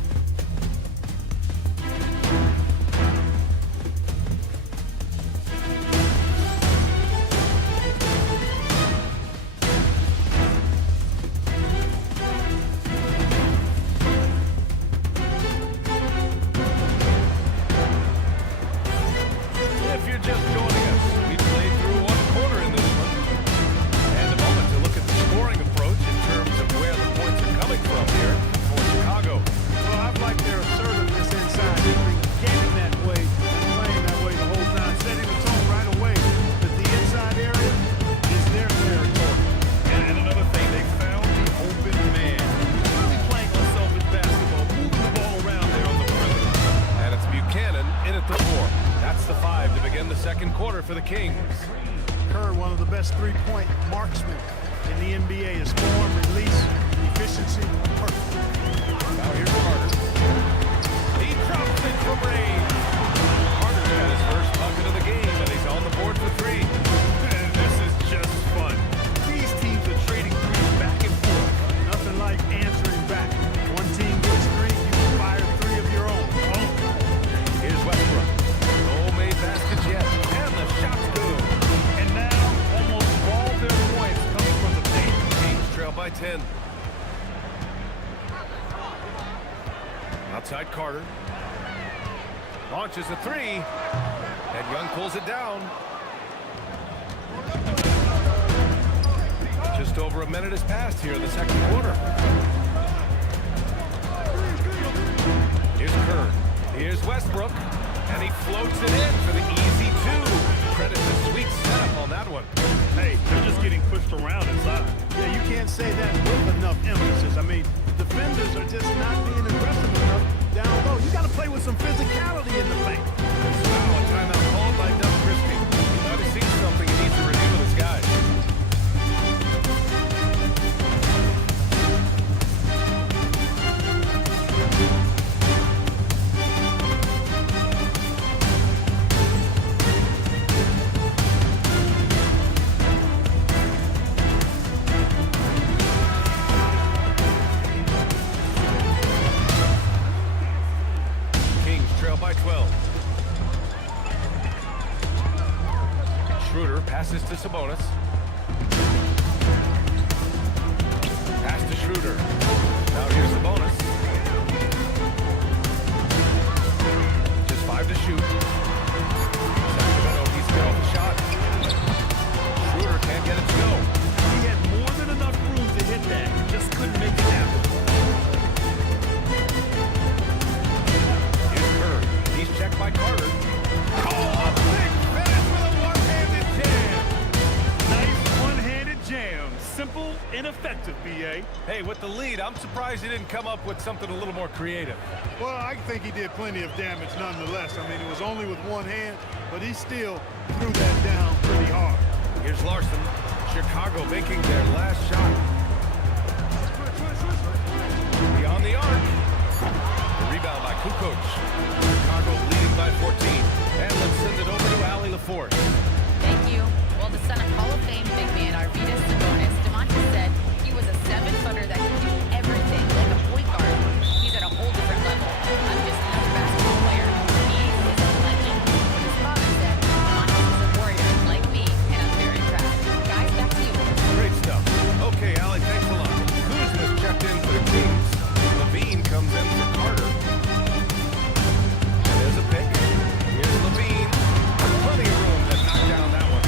If you're just joining us, we played through one quarter in this one. And a moment to look at the scoring approach in terms of where the points are coming from here for Chicago. Well, I've liked their assertiveness inside. They've been getting that way and playing that way the whole time, setting the tone right away that the inside area is their territory. And another thing, they found the open man. Really playing unselfish basketball, moving the ball around there on the perimeter. And it's Buchanan in at the 4. That's the 5 to begin the second quarter for the Kings. Kerr, one of the best three-point marksmen in the NBA. His form, release, efficiency, perfect. Now here's Carter. He drops it from range. Carter's got his first bucket of the game, and he's on the board for 3. And this is just fun. These teams are trading threes back and forth. Nothing like answering back. One team gets 3, you fire 3 of your own. Oh. Here's Westbrook. No made baskets yet, and the shot's good. And now, almost all their points coming from the paint. Kings trail by 10. Outside Carter. Launches a 3. And Young pulls it down. Just over a minute has passed here in the second quarter. Here's Kerr. Here's Westbrook. And he floats it in for the easy 2. Credit the sweet setup on that one. Hey, they're just getting pushed around inside. Yeah, you can't say that with enough emphasis. I mean, defenders are just not being aggressive enough down low. You got to play with some physicality in the paint. Wow, a timeout called by Doug Christie. He might have seen something he needs to review with his guys. By 12. Schroeder passes to Sabonis. Pass to Schroeder. Now here's Sabonis. Just 5 to shoot. Sacramento needs to get off the shot. Schroeder can't get it to go. He had more than enough room to hit that. Just couldn't make it happen. right? Hey, with the lead, I'm surprised he didn't come up with something a little more creative. Well, I think he did plenty of damage nonetheless. I mean, it was only with one hand, but he still threw that down pretty hard. Here's Larson. Chicago making their last shot. Beyond the arc. The rebound by Kukoc. Chicago leading by 14. And let's send it over to Allie LaForce. Thank you. Well, the son of Hall of Fame big man Arvydas Sabonis, DeMontis said he was a 7-footer that could do everything like a point guard. He's at a whole different level. I'm just another basketball player. He is a legend. But his father said DeMontis is a warrior like me, and I'm very proud. Guys, back to you. Great stuff. Okay, Allie, thanks a lot. Kuzma's checked in for the Kings. Levine comes in for Carter. And there's a pick. Here's Levine. Plenty of room to knock down that one.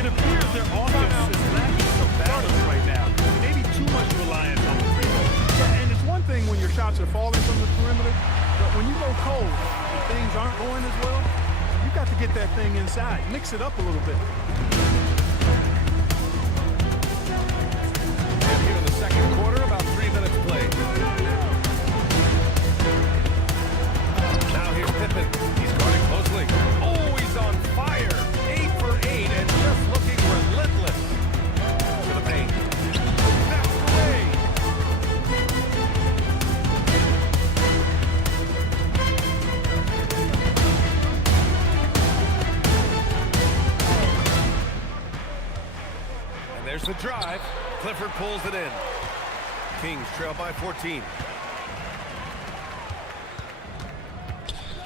It appears their offense is lacking some balance right now. Maybe too much reliance on the free throw. Yeah, and it's one thing when your shots are falling from the perimeter, but when you go cold and things aren't going as well, you got to get that thing inside. Mix it up a little bit. And here in the second quarter, about 3 minutes played. Now here's Pippen. He's guarding closely. Oh, he's on fire. 8 for 8 and just looking relentless. To the paint. That's the way. And there's the drive. Clifford pulls it in. Kings trail by 14.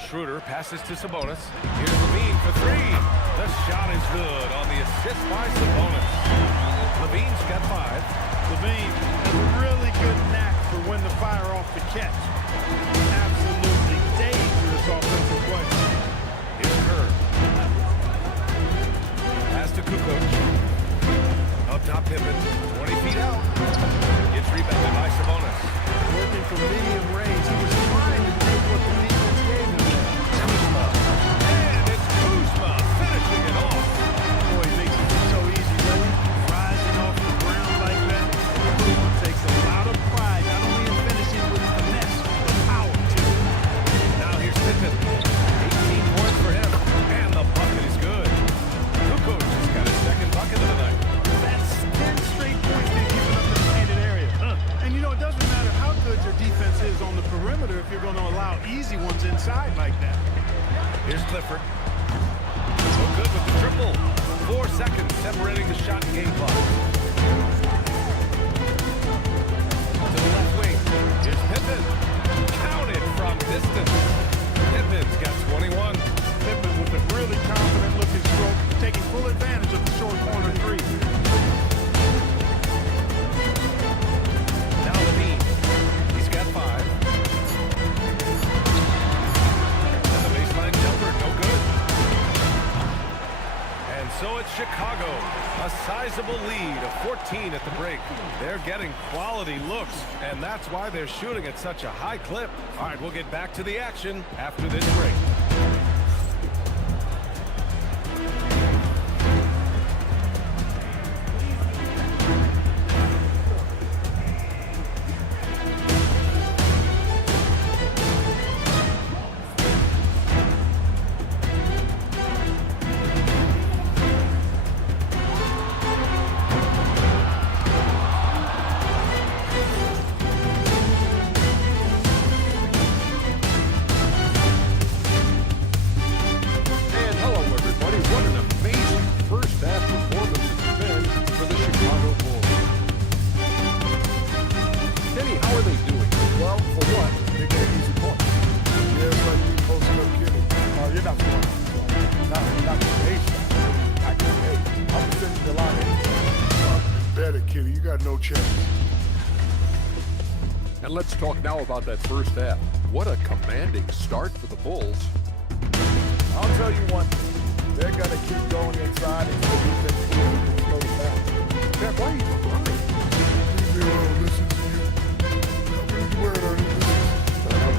Schroeder passes to Sabonis. Here's Levine for 3. The shot is good on the assist by Sabonis. Levine's got 5. Levine has a really good knack for when to fire off the catch. Absolutely dangerous offensive play. Here's Kerr. Pass to Kukoc. Up top Pippen. 20 feet out. Gets rebounded by Sabonis. Working from medium range, he was trying to take what the defense gave him there. Kuzma. And it's Kuzma finishing it off. Boy, he makes it look so easy, doesn't he? Rising off the ground like that. Kuzma takes a lot of pride, not only in finishing with finesse, but power too. Now here's Pippen. 18 points for him. And the bucket is good. Kukoc has got his second bucket of the night. That's 10 straight points they've given up in the painted area. And you know, it doesn't matter how good your defense is on the perimeter if you're going to allow easy ones inside like that. Here's Clifford. So good with the triple. 4 seconds separating the shot and game clock. To the left wing. Here's Pippen. Counted from distance. Pippen's got 21. Pippen with a really confident looking stroke, taking full advantage of the short corner 3. Now Levine. He's got 5. And the baseline jumper, no good. And so it's Chicago. A sizable lead of 14 at the break. They're getting quality looks, and that's why they're shooting at such a high clip. All right, we'll get back to the action after this break. No chance. And let's talk now about that first half. What a commanding start for the Bulls. I'll tell you one thing. They're going to keep going inside until the defense slows down. Chad, why are you crying? Leave me alone. Listen to you. I'm going to wear it on you.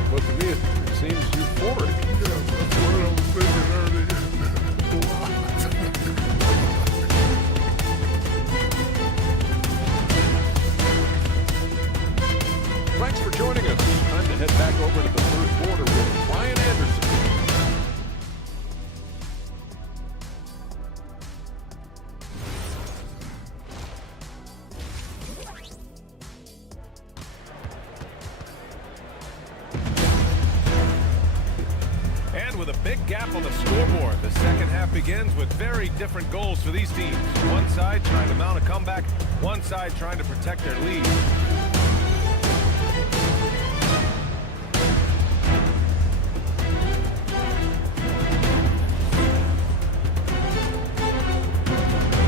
But to me, it seems euphoric. Yeah, that's what I was thinking earlier. take over to the third quarter with Brian Anderson. And with a big gap on the scoreboard, the second half begins with very different goals for these teams. One side trying to mount a comeback, one side trying to protect their lead.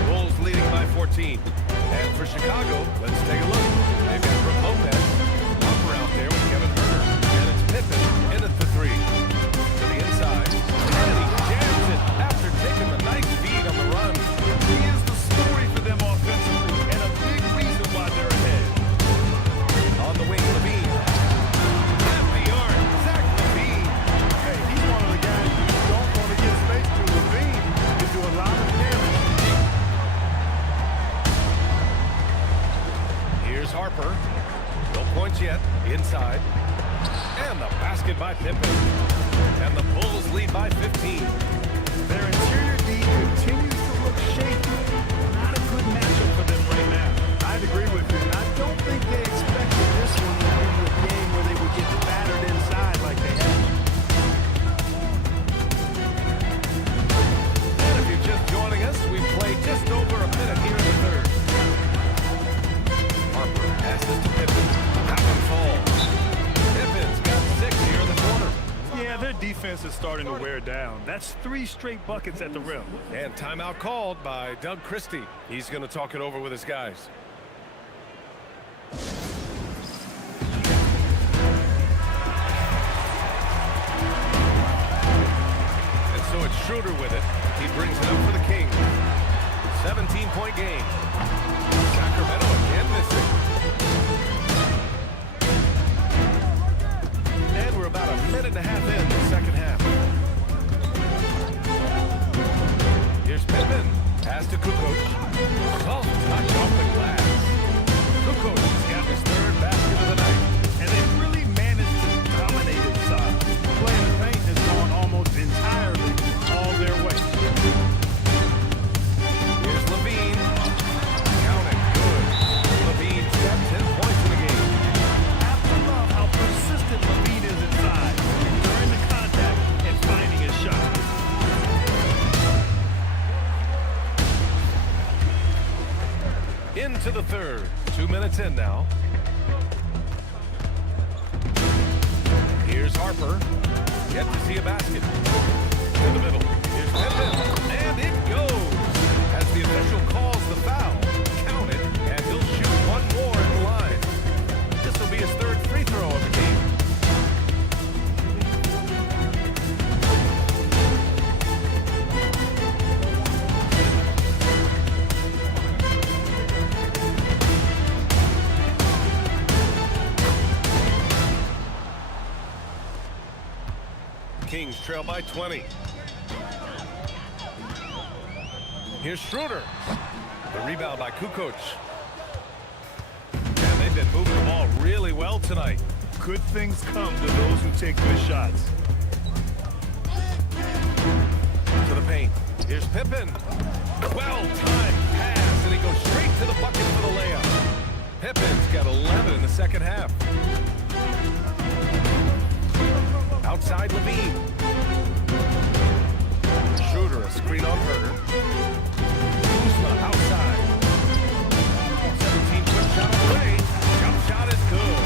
Bulls leading by 14. And for Chicago, let's take a look. They've got Brook Lopez, Harper out there with Kevin Herter, and it's Pippen in at the three. To the inside, and he jams it after taking the nice feed on the run. He is the story for them offensively, and a big reason why they're ahead. On the wing, Levine. At the arc, Zach Levine. Hey, he's one of the guys you don't want to get space to. Levine can do a lot of damage. Here's Harper. No points yet. Inside. And the basket by Pippen. And the Bulls lead by 15. Their interior D continues to look shaky. Not a good matchup for them right now. I'd agree with you, and I don't think they expected this one to be a game where they would get battered inside like they have. And if you're just joining us, we played just over a minute here in the third. Harper passes to Pippen. That one falls. Pippen's got 6 here in the quarter. Yeah, their defense is starting to wear down. That's 3 straight buckets at the rim. And timeout called by Doug Christie. He's going to talk it over with his guys. And so it's Schroeder with it. He brings it up for the Kings. 17-point game. Sacramento again missing. And we're about a minute and a half in the second half. Here's Pippen. Pass to Kukoc. Soft touch off the glass. Kukoc has got his third basket of the night. And they've really managed to dominate inside. Playing the paint has gone almost entirely all their way. Here's Levine. Count it. Good. Levine's got 10 points in the game. Have to love how persistent Levine is inside during the contact and finding his shot. Into the third. 2 minutes in now. Here's Harper. Yet to see a basket. To the middle. Here's Pippen. And it goes. As the official calls the foul. Count it. And he'll shoot one more in the line. This will be his third free throw of the game. Kings trail by 20. Here's Schroeder. The rebound by Kukoc. And they've been moving the ball really well tonight. Good things come to those who take good shots. To the paint. Here's Pippen. Well-timed pass, and he goes straight to the bucket for the layup. Pippen's got 11 in the second half. Outside Levine. Schroeder, a screen on Herter. Kuzma outside. 17-foot shot on the way. Jump shot is good.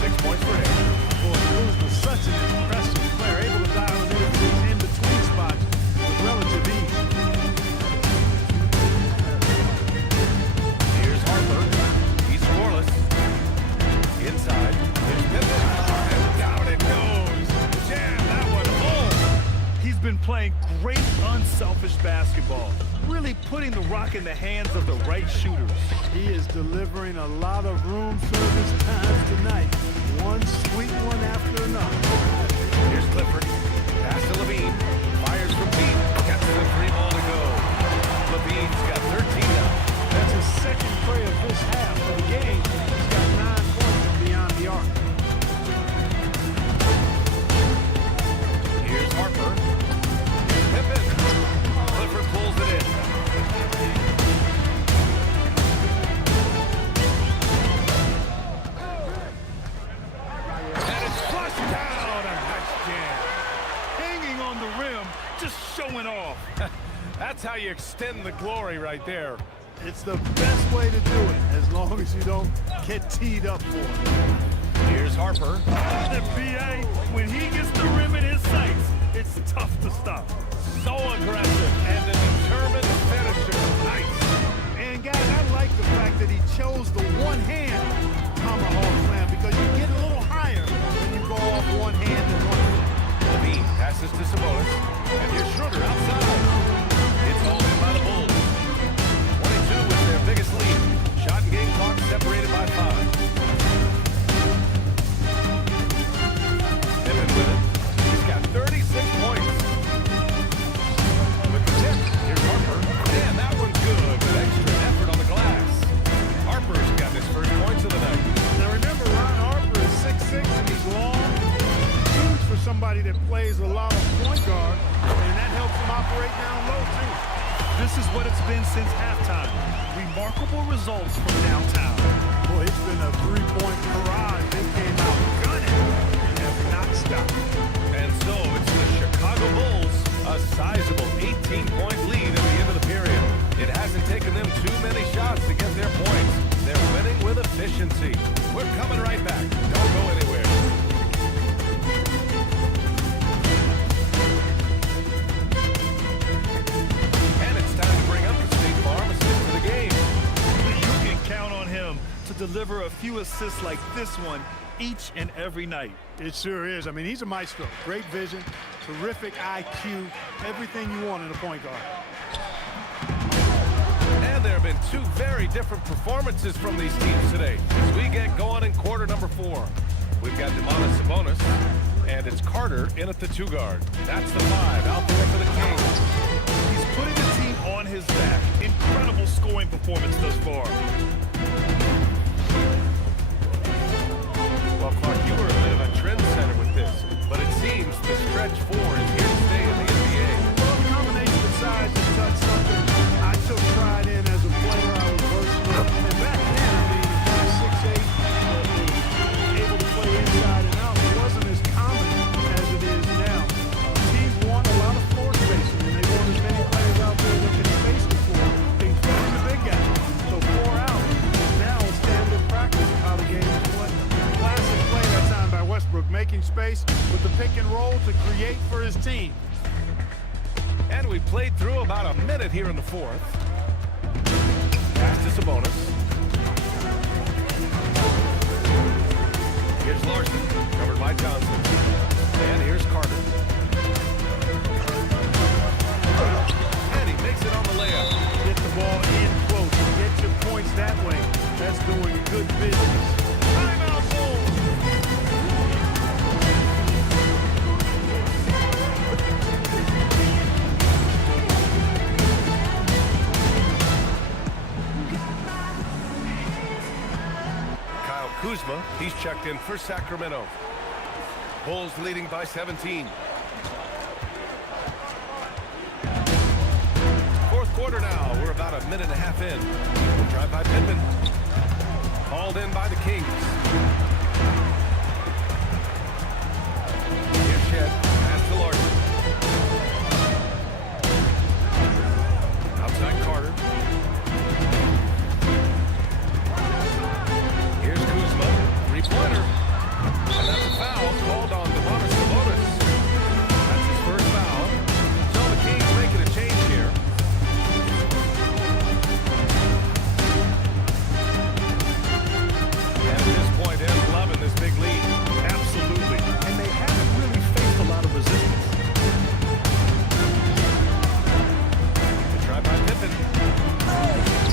6 points for him. Boy, Kuzma's such an impressive player, able to dial in these in-between spots with relative ease. Here's Harper. He's scoreless. Inside. Here's Pippen. And down it goes. Jam that one home. He's been playing great, unselfish basketball, really putting the rock in the hands of the right shooters. He is delivering a lot of room service times tonight. One sweet one after another. Here's Clifford. Pass to Levine. Fires from deep. Gets the 3 ball to go. Levine's got 13 now. That's his second play of this half. For the game, he's got 9 points from beyond the arc. That's how you extend the glory right there. It's the best way to do it, as long as you don't get teed up for it. Here's Harper. The PA, when he gets the rim in his sights, it's tough to stop. So aggressive and a determined finisher. Nice. And guys, I like the fact that he chose the one-hand tomahawk slam because you get a little higher when you go off one hand and one foot. Levine passes to Sabonis. And here's Schroeder outside. It's all in by the Bulls. 22 with their biggest lead. Shot and game clock separated by 5. Pippen with it. He's got 36 points. With the tip, here's Harper. Man, that one's good with extra effort on the glass. Harper's got his first points of the night. Now remember, Ron Harper is 6'6" and he's long. Huge for somebody that plays a lot of point guard, and that helps him operate down low, too. This is what it's been since halftime. Remarkable results from downtown. Boy, it's been a three-point barrage. They came out gunning and have not stopped. And so it's the Chicago Bulls, a sizable 18-point lead at the end of the period. It hasn't taken them too many shots to get their points. They're winning with efficiency. We're coming right back. Don't go anywhere. And it's time to bring up the State Farm assist of the game. You can count on him to deliver a few assists like this one each and every night. It sure is. I mean, he's a maestro. Great vision, terrific IQ, everything you want in a point guard. And there have been two very different performances from these teams today as we get going in quarter number 4. We've got Demonis Sabonis, and it's Carter in at the 2 guard. That's the 5 out there for the Kings. He's putting the team on his back. Incredible scoring performance thus far. Well, Clark, you were a bit of a trendsetter with this, but it seems the stretch 4 is here to stay in the NBA. Well, the combination of size and touch something I took pride in as a player. I was versatile. And back then, I mean, a guy 6'8", able to play inside and out, it wasn't as common as it is now. Teams want a lot of floor spacing, and they want as many players out there that can space the floor, including the big guys. So 4 out is now a standard practice of how the game is played. Classic play that time by Westbrook, making space with the pick and roll to create for his team. And we played through about a minute here in the 4th. Pass to Sabonis. Here's Larson, covered by Johnson. And here's Carter. And he makes it on the layup. Get the ball in close. Get your points that way. That's doing good business. Timeout Bulls. Kyle Kuzma, he's checked in for Sacramento. Bulls leading by 17. 4th quarter now. We're about a minute and a half in. Drive by Pippen. Called in by the Kings. Here's Shed. Pass to Larson. Outside Carter. Here's Kuzma. 3-pointer. And that's a foul called on Demonis Sabonis. That's his first foul. So the Kings making a change here. And at this point, they're loving this big lead. Absolutely. And they haven't really faced a lot of resistance. Good try by Pippen.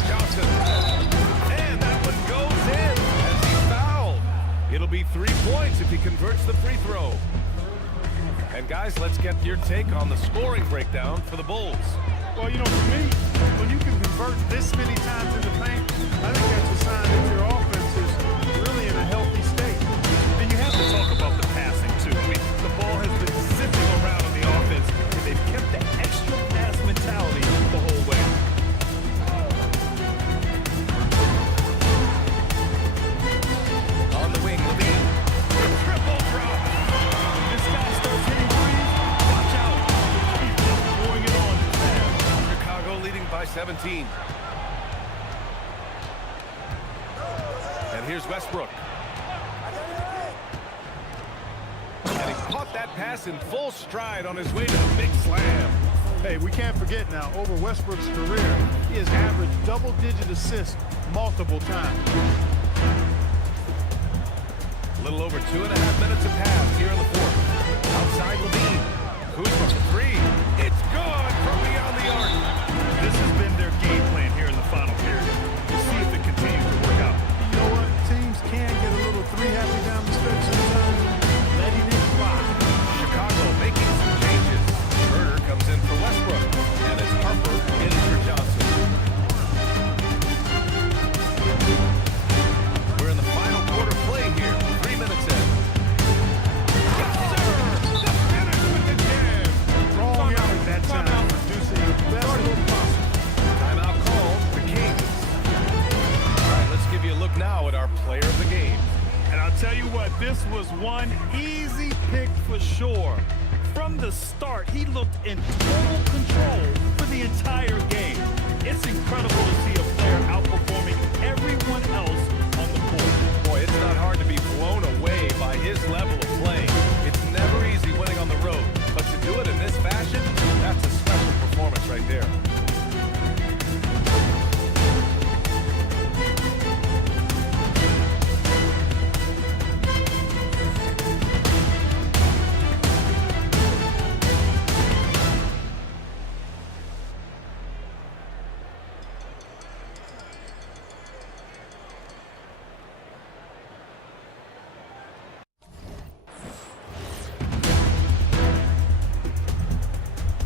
Johnson. And that one goes in as he's fouled. It'll be 3 points if he converts the free throw. And guys, let's get your take on the scoring breakdown for the Bulls. Well, you know, for me, when you can convert this many times in the paint, I think that's a sign that your offense is really in a healthy state. And you have to talk about the passing, too. I mean, the ball has been zipping around in the offense, and they've kept that extra pass mentality the whole way. On the wing, Levine. Triple drop. This guy starts hitting threes. Watch out. He's just pouring it on this half. Chicago 17. And here's Westbrook. And he caught that pass in full stride on his way to the big slam. Hey, we can't forget now, over Westbrook's career, he has averaged double-digit assists multiple times. A little over 2.5 minutes have passed here in the fourth. Outside Levine. Kuzma for three. It's good from beyond the arc. This has been their game plan here in the final period. We'll see if it continues to work out. You know what? Teams can get a little three-happy down the stretch sometimes. Letting it fly. Chicago making some changes. Herder comes in for Westbrook. And it's Harper in for Johnson. We're in the final quarter play here. 3 minutes in. Yes, sir! The finish with the jam. Wrong out at that time, producing the best look possible. Timeout called the Kings. All right, let's give you a look now at our player of the game. And I'll tell you what, this was one easy pick for sure. From the start, he looked in total control for the entire game. It's incredible to see a player outperforming everyone else on the court. Boy, it's not hard to be blown away by his level of play. It's never easy winning on the road, but to do it in this fashion, that's a special performance right there.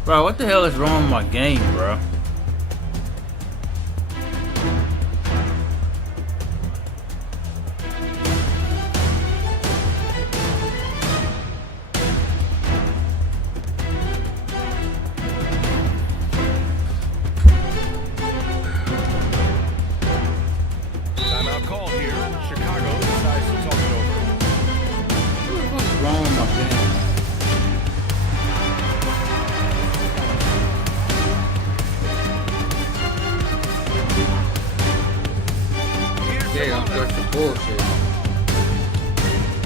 Bro, what the hell is wrong with my game, bro? Timeout called here. Chicago decides to talk it over. What's wrong with my game? Yeah, I'm just the bullshit.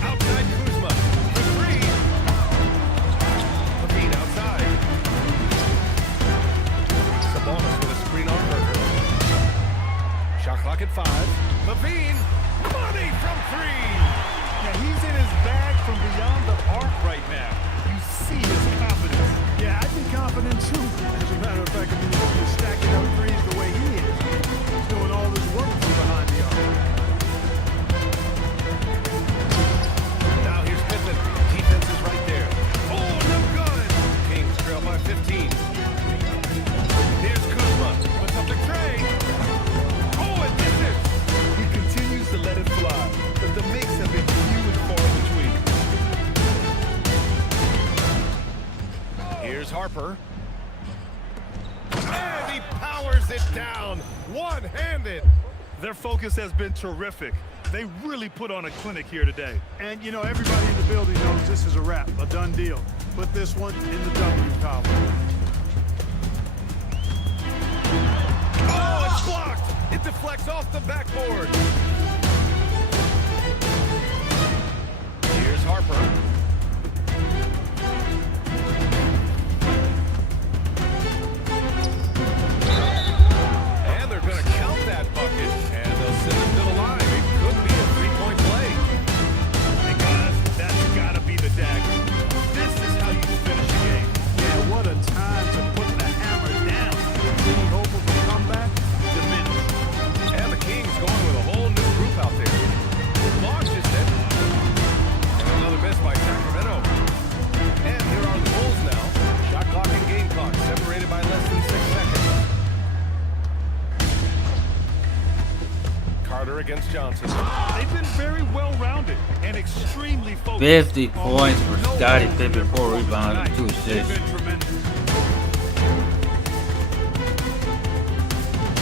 Outside Kuzma for three. Levine outside. Sabonis with a screen on Herder. Shot clock at 5. Levine, money from three. Yeah, he's in his bag from beyond the arc right now. You see his confidence. Yeah, I'd be confident too. As a matter of fact, if you're stacking up threes the way he is, he's doing all his work from behind the arc. Now here's Pippen. Defense is right there. Oh, no good. Kings trail by 15. Here's Kuzma. Puts up the tray. Oh, it misses. He continues to let it fly, but the makes have been few and far between. Here's Harper. And he powers it down. One-handed. Their focus has been terrific. They really put on a clinic here today. And, you know, everybody in the building knows this is a wrap, a done deal. Put this one in the W column. Oh, it's blocked. It deflects off the backboard. Here's Harper. And they're going to count that bucket, and they'll send him to the line. It could be a three-point play. Hey guys, that's gotta be the dagger. This is how you finish a game. Yeah, what a time to put the hammer down. Any hope of a comeback? Diminished. And the Kings going with a whole new group out there. Launches it. And another miss by Sacramento. And here are the Bulls now. Shot clock and game clock separated by less than 6 seconds. Carter against Johnson. They've been very well-rounded and extremely focused. 50 points for Scottie, 54 rebounds, and 2 They've assists. been tremendous.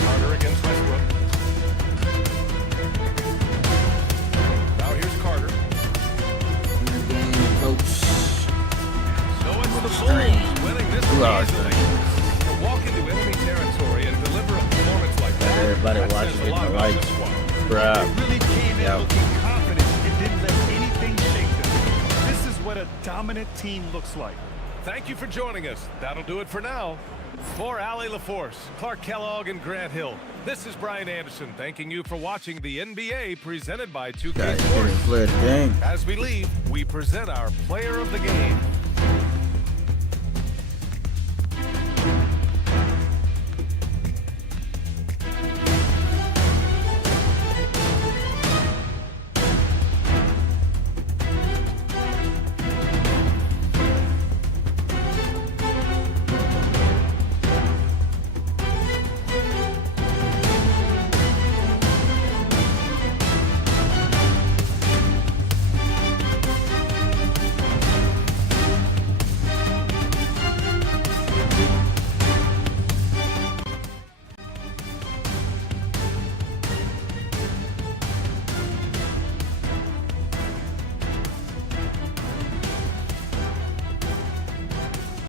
Carter against Westbrook. Now here's Carter. Game coach. So it's the Stream. Bulls winning this 2 one hours easily. To walk into enemy territory and deliver a watching says a with lot the about lights. this squad. Bruh. They really came in Yeah. looking confident and didn't let anything shake them. This is what a dominant team looks like. Thank you for joining us. That'll do it for now. For Allie LaForce, Clark Kellogg, and Grant Hill, this is Brian Anderson thanking you for watching the NBA presented by 2K Guys, Sports. play the game. As we leave, we present our player of the game.